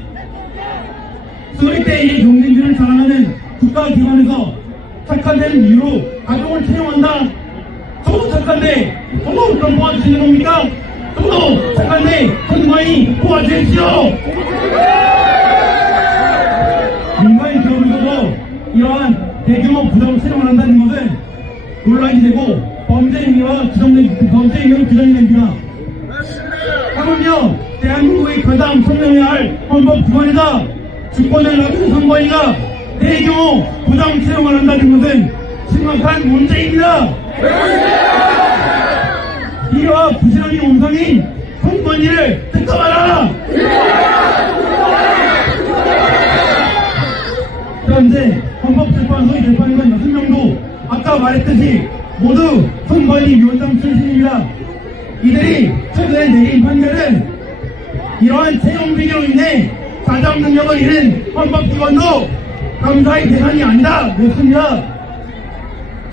수리 때 1위 경쟁률을 자랑하는 국가기관에서 착화된 이유로 가족을 채용한다. 저도 착한데 저도 좀 도와주시는 겁니까? 저도 착한데 선관위 도와주십시오. 민간 기업에서도 이러한 대규모 부정 채용을 한다는 것은 논란이 되고 범죄 행위와 범죄 행위로 규정이 됩니다. 하물며 대한민국의 가장 선명해야 할 헌법기관이다. 주권을 놔둔 선관위가 대규모 부정 채용을 한다는 것은 심각한 문제입니다. 이와 부실함이 원성인 선관위를 특검하라. 현재 헌법재판소의 재판관 6명도 아까 말했듯이 모두 선관위 위원장 출신입니다. 이들이 최근에 내린 판결은 이러한 채용 비리로 인해 자정 능력을 잃은 헌법기관도 감사의 대상이 아니다 였습니다.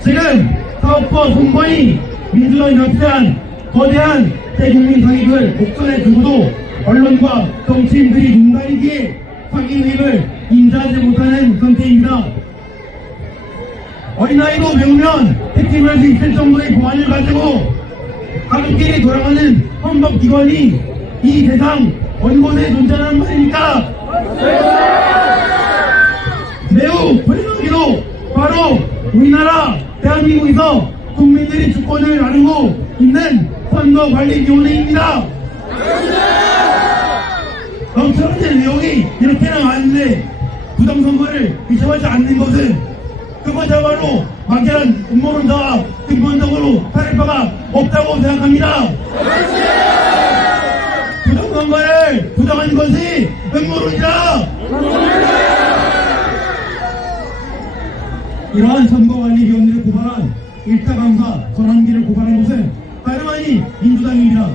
지금 사업부 선관위 민주당이 합세한 거대한 대국민 사익을 목전에 두고도 언론과 정치인들이 눈가리기에 사기 의익을 인지하지 못하는 상태입니다. 어린아이도 배우면 해킹할 수 있을 정도의 보안을 가지고 가족끼리 돌아가는 헌법기관이 이 세상 원본에 존재하는 말입니까? 매우 불쌍하게도 바로 우리나라 대한민국에서 국민들이 주권을 나누고 있는 선거관리위원회입니다. 넘쳐나는 내용이 이렇게나 많은데 부정선거를 위조하지 않는 것은 그것야말로 막연한 음모론자와 근본적으로 다를 바가 없다고 생각합니다. 부정선거를 부정한 것이 음모론이다. 이러한 선거관리위원회를 고발한 일타강사 전환기를 고발한 것은 다름 아닌 민주당입니다.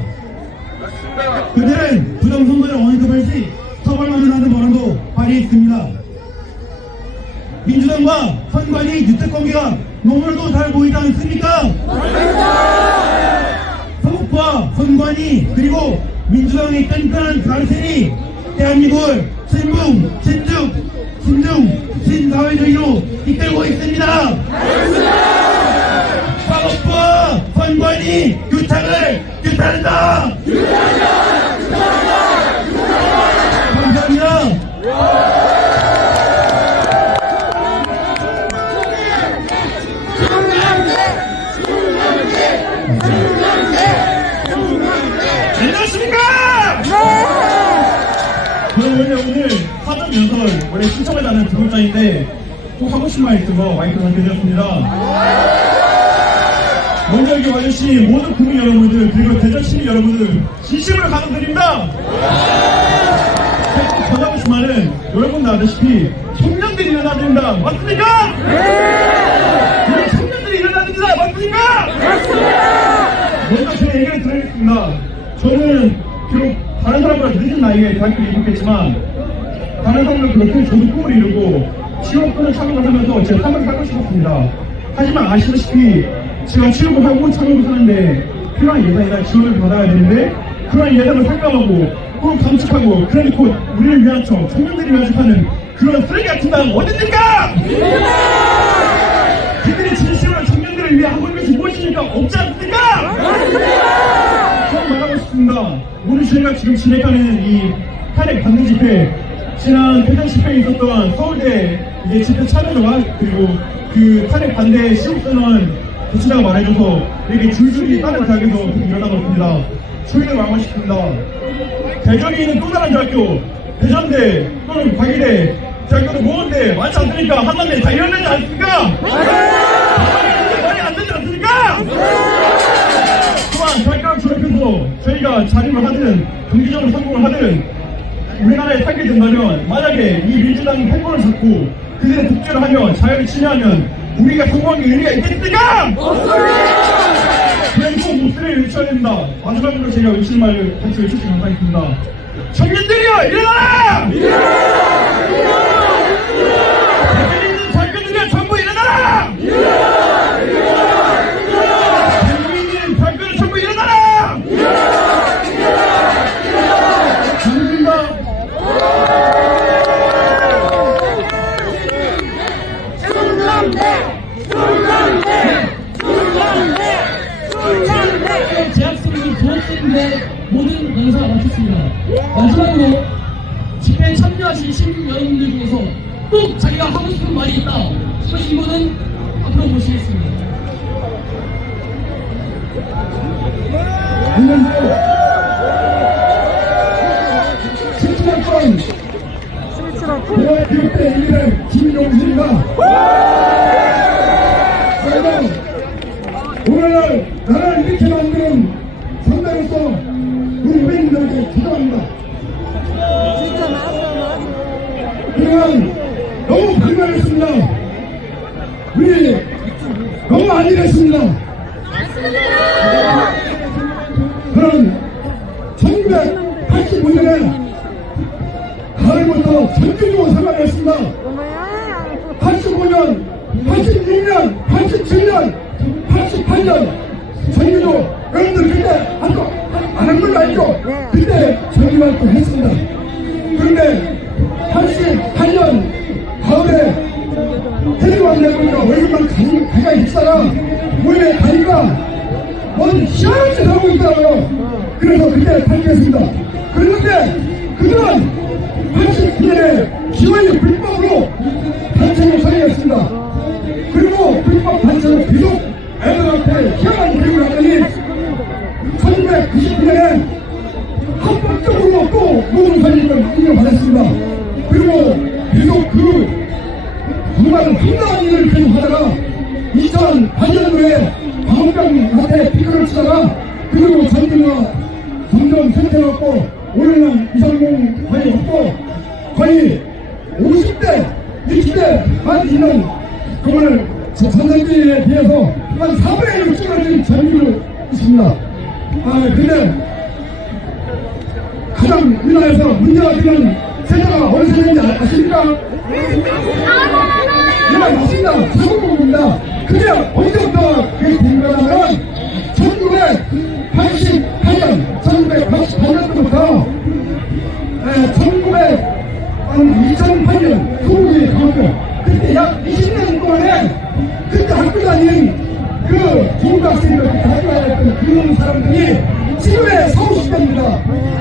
그들은 부정선거를 언급할 시 처벌만하는 권한도 발휘했습니다. 민주당과 선관위 유착관계가 너무나도 잘 보이지 않습니까? 사법부와 선관위 그리고 민주당의 끈끈한 가르침이 대한민국을 신중, 신사회주의로 이끌고 있습니다. 사법부와 선관위 유착을 규탄한다. 감사합니다. 안녕하십니까? 저는 오늘 사전 연설 원래 신청해달라는 두 글자인데 꼭 하고 싶은 말 있던 거 마이크를 드렸습니다. 먼저 여기 와주신 모든 국민 여러분들 그리고 대전 시민 여러분들 진심으로 감사드립니다. 제가 더 하고 싶은 말은 여러분도 아다시피 청년들이 일어나야 된다. 맞습니까? 우리 청년들이 일어나야 된다. 맞습니까? 먼저 제 얘기를 드리겠습니다. 저는 비록 다른 사람보다 늦은 나이에 대학교를 입학했지만 다른 사람들 그렇게 저도 꿈을 이루고 취업권을 착용을 하면서 제 삶을 살고 싶었습니다. 하지만 아시다시피 제가 취업을 하고 착용을 하는데 필요한 예산이나 지원을 받아야 되는데 그런 예산을 생각하고 꼭 감축하고 그래놓고 우리를 위한 척 청년들이 위한 척하는 그런 쓰레기 같은 당 어딨습니까? 그들이 진심으로 청년들을 위해 하고 있는 것이 무엇입니까? 없지 않습니까? 처음 말하고 싶습니다. 오늘 저희가 지금 진행하는 이 탄핵 반대 집회, 지난 대전 집회에 있었던 서울대 이제 집회 참여자와 그리고 그 탄핵 반대 시국선언 부치자가 말해줘서 이렇게 줄줄이 다른 대학에서 일어나고 있습니다. 저희는 말하고 싶습니다. 대전에 있는 또 다른 대학교, 대전대 또는 과기대, 대학교도 모은대 많지 않습니까? 한반대 다 일어나지 않습니까? 말이 안 되지 않습니까? 또한 대학교를 졸업해서 저희가 자립을 하든 경기적으로 성공을 하든 우리나라에 살게 된다면 만약에 이 민주당이 행보를 잡고 그들의 독재를 하면 자유를 침해하면 우리가 성공하는 의미가 있겠습니까? 없습니다! 그래서 목소리를 외쳐야 됩니다. 마지막으로 제가 외치는 말을 같이 외쳐주시면 감사하겠습니다. 청년들이여 일어나라! 일어나라! 대한민국 젊은이들 전부 일어나라! 대국민들 발표를 전부 일어나라! 감사합니다. 재학생들, 졸업생들의 모든 연사가 마쳤습니다. 마지막으로 집회에 참여하신 시민 여러분들 중에서 꼭 자기가 하고 싶은 말이 있다 싶으신 분은 앞으로 모시겠습니다. 안녕하세요. 17학번 대학 교육대 1회 김용수입니다. 오늘날 나라를 이렇게 만드는 선배로서 우리 후배님들에게 기도합니다. 진짜 맞아. 그동안 너무 반가웠습니다. 우리 너무 많이 됐습니다. 그런 1985년에 가을부터 전주도 생활했습니다. 85년, 86년, 87년, 88년 전주도 여러분들 그때 안 한 걸로 알죠? 그때 전주활동 했습니다. 그런데 88년 가을에 해리왕 내보니까 월급만 가자 있다가 모임에 가니까 뭔 희한한 짓 하고 있더라고요. 그래서 그때 탈퇴했습니다. 그런데 그동안 89년에 기원이 불법으로 단체를 설립했습니다. 그리고 불법 단체로 계속 애들한테 희한한 교육을 하더니 1999년에 합법적으로 또 노동 설립을 인정받았습니다. 그리고 계속 그 정말 황당한 일을 계속 하다가 2008년도에 광우병한테 피크를 치다가 그리고 전기가 점점 쇠퇴해갖고 오늘은 230 거의 없고 거의 50대, 60대만 있는 정말 전성기에 비해서 한 4분의 1로 찌그러진 전기로 있습니다. 근데 가장 우리나라에서 문제가 되는 세대가 어느 세대인지 아십니까? 네, 맞습니다. 사고공입니다. 그게 언제부터 그게 된 거냐면 1988년, 1988년부터 2008년 소국이 강화도 그때 약 20년 동안에 그때 학교 다닌 그 중학생들 그때 학교 다녔던 그런 사람들이 지금의 40, 50대입니다.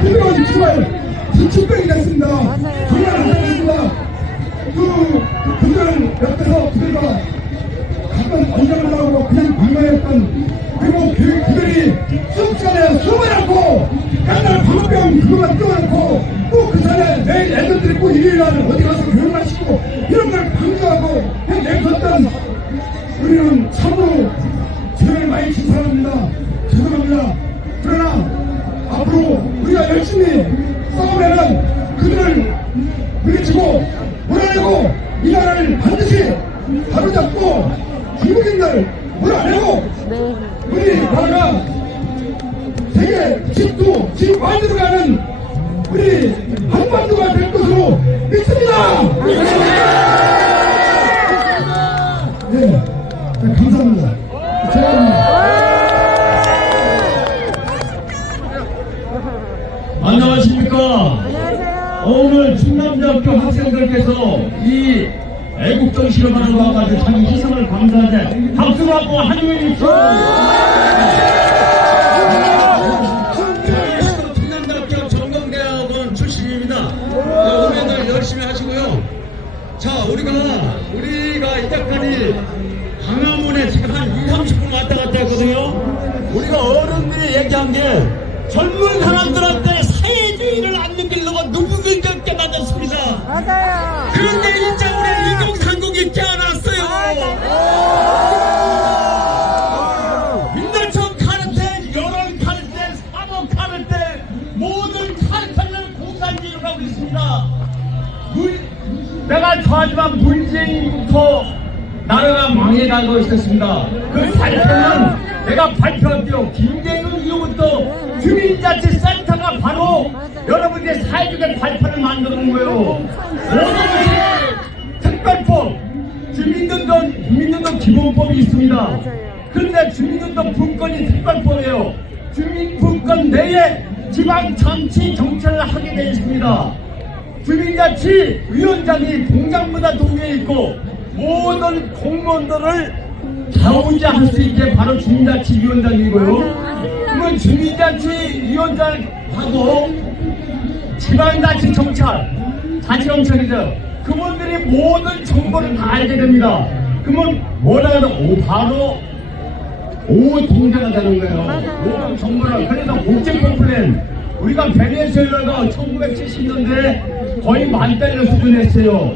그들은 정말 진출병이 됐습니다. 정말 안타깝습니다. 그들 옆에서 그들과 가끔 언쟁을 나오고 그냥 방관했던 그리고 그들이 수업 시간에 수업을 하고 맨날 방어병 그거만 띄워놓고 또 그 전에 매일 애들들이 꼭 일요일날은 어디 가서 교육만 시키고 이런 걸 강조하고 그냥 내줬던 우리는 참으로 죄를 많이 진 사람입니다. 죄송합니다. 그러나 앞으로 우리가 열심히 싸우면은 그들을 물리치고 몰아내고 이 나라를 반드시 바로잡고 중국인들 몰아내고 우리 나라가 세계 G2, G1으로 가는 우리 한반도가 될 것으로 믿습니다. 네, 감사합니다. 안녕하십니까? 오늘 충남대학교 학생들께서 이 애국정신을 가져와가지고 자기 희생을 감사하는데 박수 받고 환영해 주십시오. 충남대학교 전공대학원 출신입니다. 오면들 열심히 하시고요. 자, 우리가 이때까지 광화문에 지금 한 20-30분 왔다 갔다 했거든요. 우리가 어른들이 얘기한 게 젊은 사람들한테 사회주의를 안 넘기려고 누구들께 만났습니다. 맞아요. 그런데 이제 우리 이동상국이 깨어났어요. 민달청 카르텔, 여론 카르텔, 산업 카르텔, 모든 카르텔을 공산주의로 하고 있습니다. 내가 저하지만 문재인부터 나라가 망해가고 있었습니다. 그 발표는 내가 발표할게요. 김대중 이후부터 주민자치센터가 바로 여러분들의 사회주의 발표를 만드는 거예요. 모든 것이 특별법, 주민등록 기본법이 있습니다. 그런데 주민등록 분권이 특별법이에요. 주민분권 내에 지방자치 정책을 하게 되어 있습니다. 주민자치위원장이 공장마다 동의해 있고 모든 공무원들을 좌우지할 수 있게 바로 주민자치위원장이고요. 그건 주민자치위원장하고 지방자치 정찰, 자치정책이죠. 그분들이 모든 정보를 다 알게 됩니다. 그러면 뭐라 해도 바로 동자가 되는 거예요. 모든 정보를. 그래서 국제법 플랜, 우리가 베네수엘라가 1970년대에 거의 만달러 수준했어요.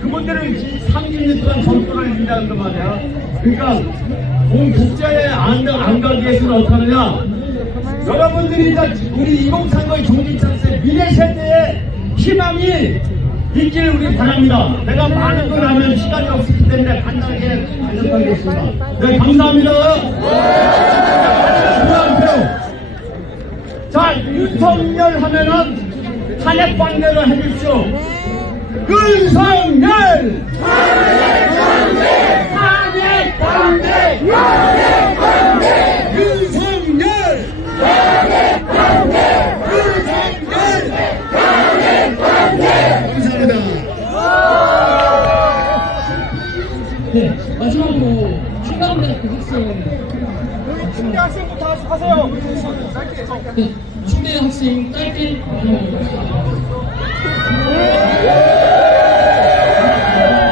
그분들은 30년 동안 정권을 유지하는 거 말이야. 그러니까 국제에 안 가기 위해서는 어떻게 하느냐. 여러분들이 우리 2030 정신차리의 미래 세대의 희망이 있기를 우리 바랍니다. 내가 많은 걸 하면 시간이 없기 때문에 간단하게 알려드리겠습니다. 네, 감사합니다. 자, 윤석열 하면은 탄핵 방대를 해주십시오. 윤석열! 탄핵 방대! 탄핵 방대! 탄핵 방대! 윤석열! 탄핵 방대! 윤석열! 탄핵 방대! 감사합니다. 네, 마지막으로 충남대학교 학생. 중대 학생부터 하세요. 네, 충대 학생 짧게 발언하겠습니다.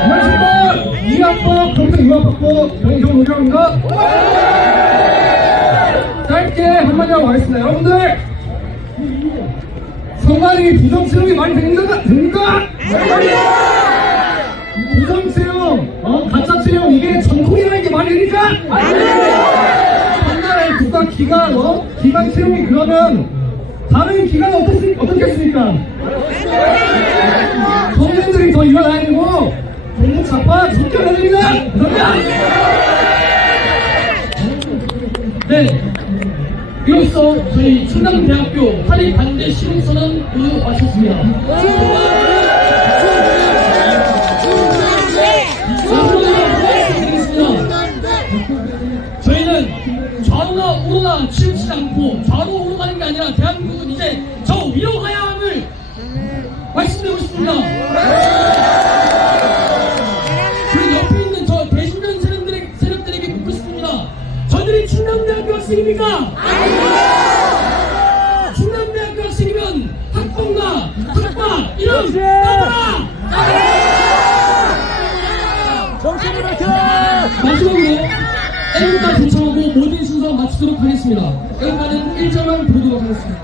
안녕하십니까. 2학번 평생 유학학부 정성우정입니다. 짧게 한마디 하고 가겠습니다. 여러분들, 선관위 부정채용이 많이 됩니까? 부정채용, 가짜채용, 이게 정통이라는 게 말이 되니까? 한 나라의 국가 기관, 기관 채용이 그러면 다른 기관은 어떻겠습니까? 청년들이 더 일어나고 공무 잡아 적게 됩니다. 네, 이로써 저희 충남대학교 탄핵 반대 시민선언 모두 마쳤습니다. 저희는 좌우나 우로나 치우치지 않고 좌우로 우로가는 게 아니라 대한민국은 이제 저 위로 가야 함을 말씀드리고 싶습니다. 그리고 옆에 있는 저 대신전 세력들에게 묻고 싶습니다. 저들이 충남대학교 학생입니까? 아니요! 충남대학교 학생이면 학번과 학과 이름 따라! 마지막으로 애국가 대청하고 모든 순서 마치도록 하겠습니다. 애국가는 1절만 부르도록 하겠습니다.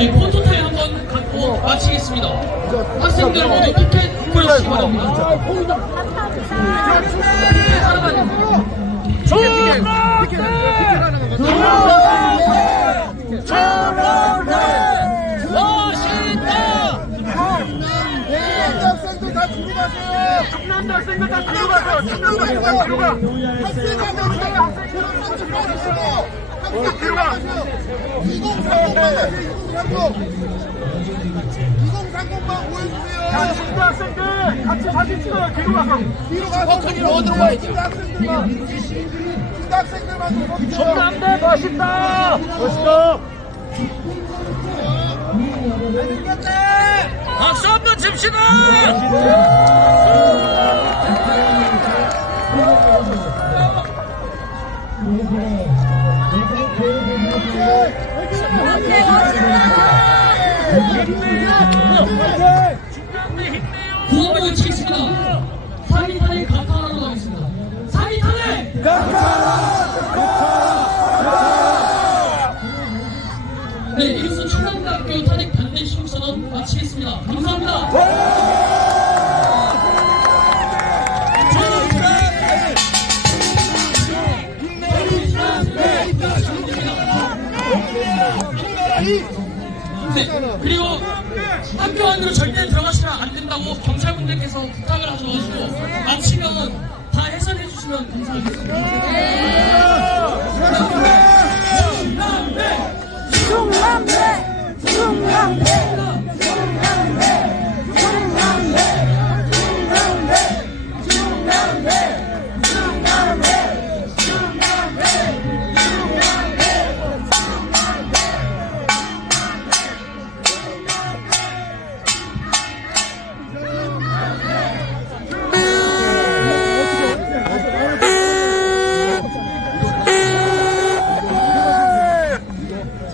저희 포토타임 한번 갖고 마치겠습니다. 학생들 모두 피켓 보여주시기 바랍니다. 멋있다! 충남대 학생들 다 뒤로 가세요. 충남대 학생들 다 뒤로 가. 뒤로 가. 2030만 모여주세요. 자, 충남 학생들 같이 사진 찍어요. 뒤로 가서. 뒤로 가서 충남 학생들만 좀 서주세요. 충남대 멋있다. 멋있다. 박수 한번 칩시다. 구호를 치겠습니다. 3위 탄핵 각하하러 가겠습니다. 3위 탄핵! 네, 이로써 충남대학교 탄핵 반대 시국선언 마치겠습니다. 감사합니다. 네, 그리고 학교 안으로 절대 들어가시면 안 된다고 경찰분들께서 부탁을 하셔가지고 마치면 다 해산해 주시면 감사하겠습니다.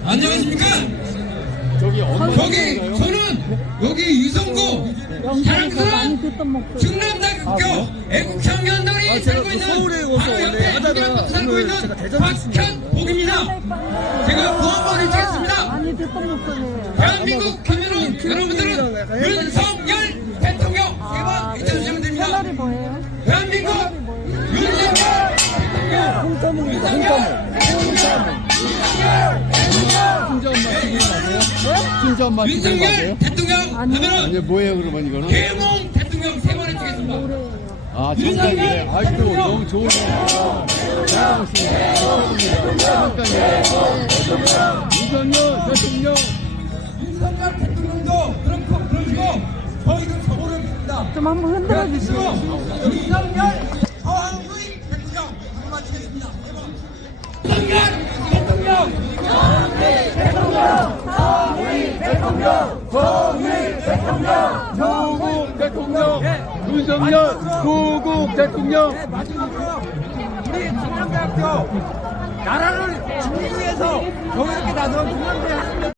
안녕하십니까? 여기 유성구 사랑스러운 충남대학교 애국청년들이 살고 있는 바로 옆에 여기랑 살고 있는 박현복입니다. 제가 구호를 찍겠습니다. 대한민국 국민은 여러분들은 윤석열 대통령 3번 외쳐주시면 됩니다. 대한민국 윤석열 윤석열 대통령 하면은 이게 뭐예요 그러면 이거는? 대몽 대통령 3번 외치겠습니다. 아 정답이네. 아이고 너무 좋은 윤석열 대통령도 그러시고 저희도 모르겠습니다. 좀 한번 흔들어 주시죠. 윤석열 서한구이 대통령 한번 마치겠습니다. 윤석열 조국 대통령, 윤석열 조국 대통령. 우리 충남대학교 나라를 지키기 위해서 여기 이렇게 나서 충남대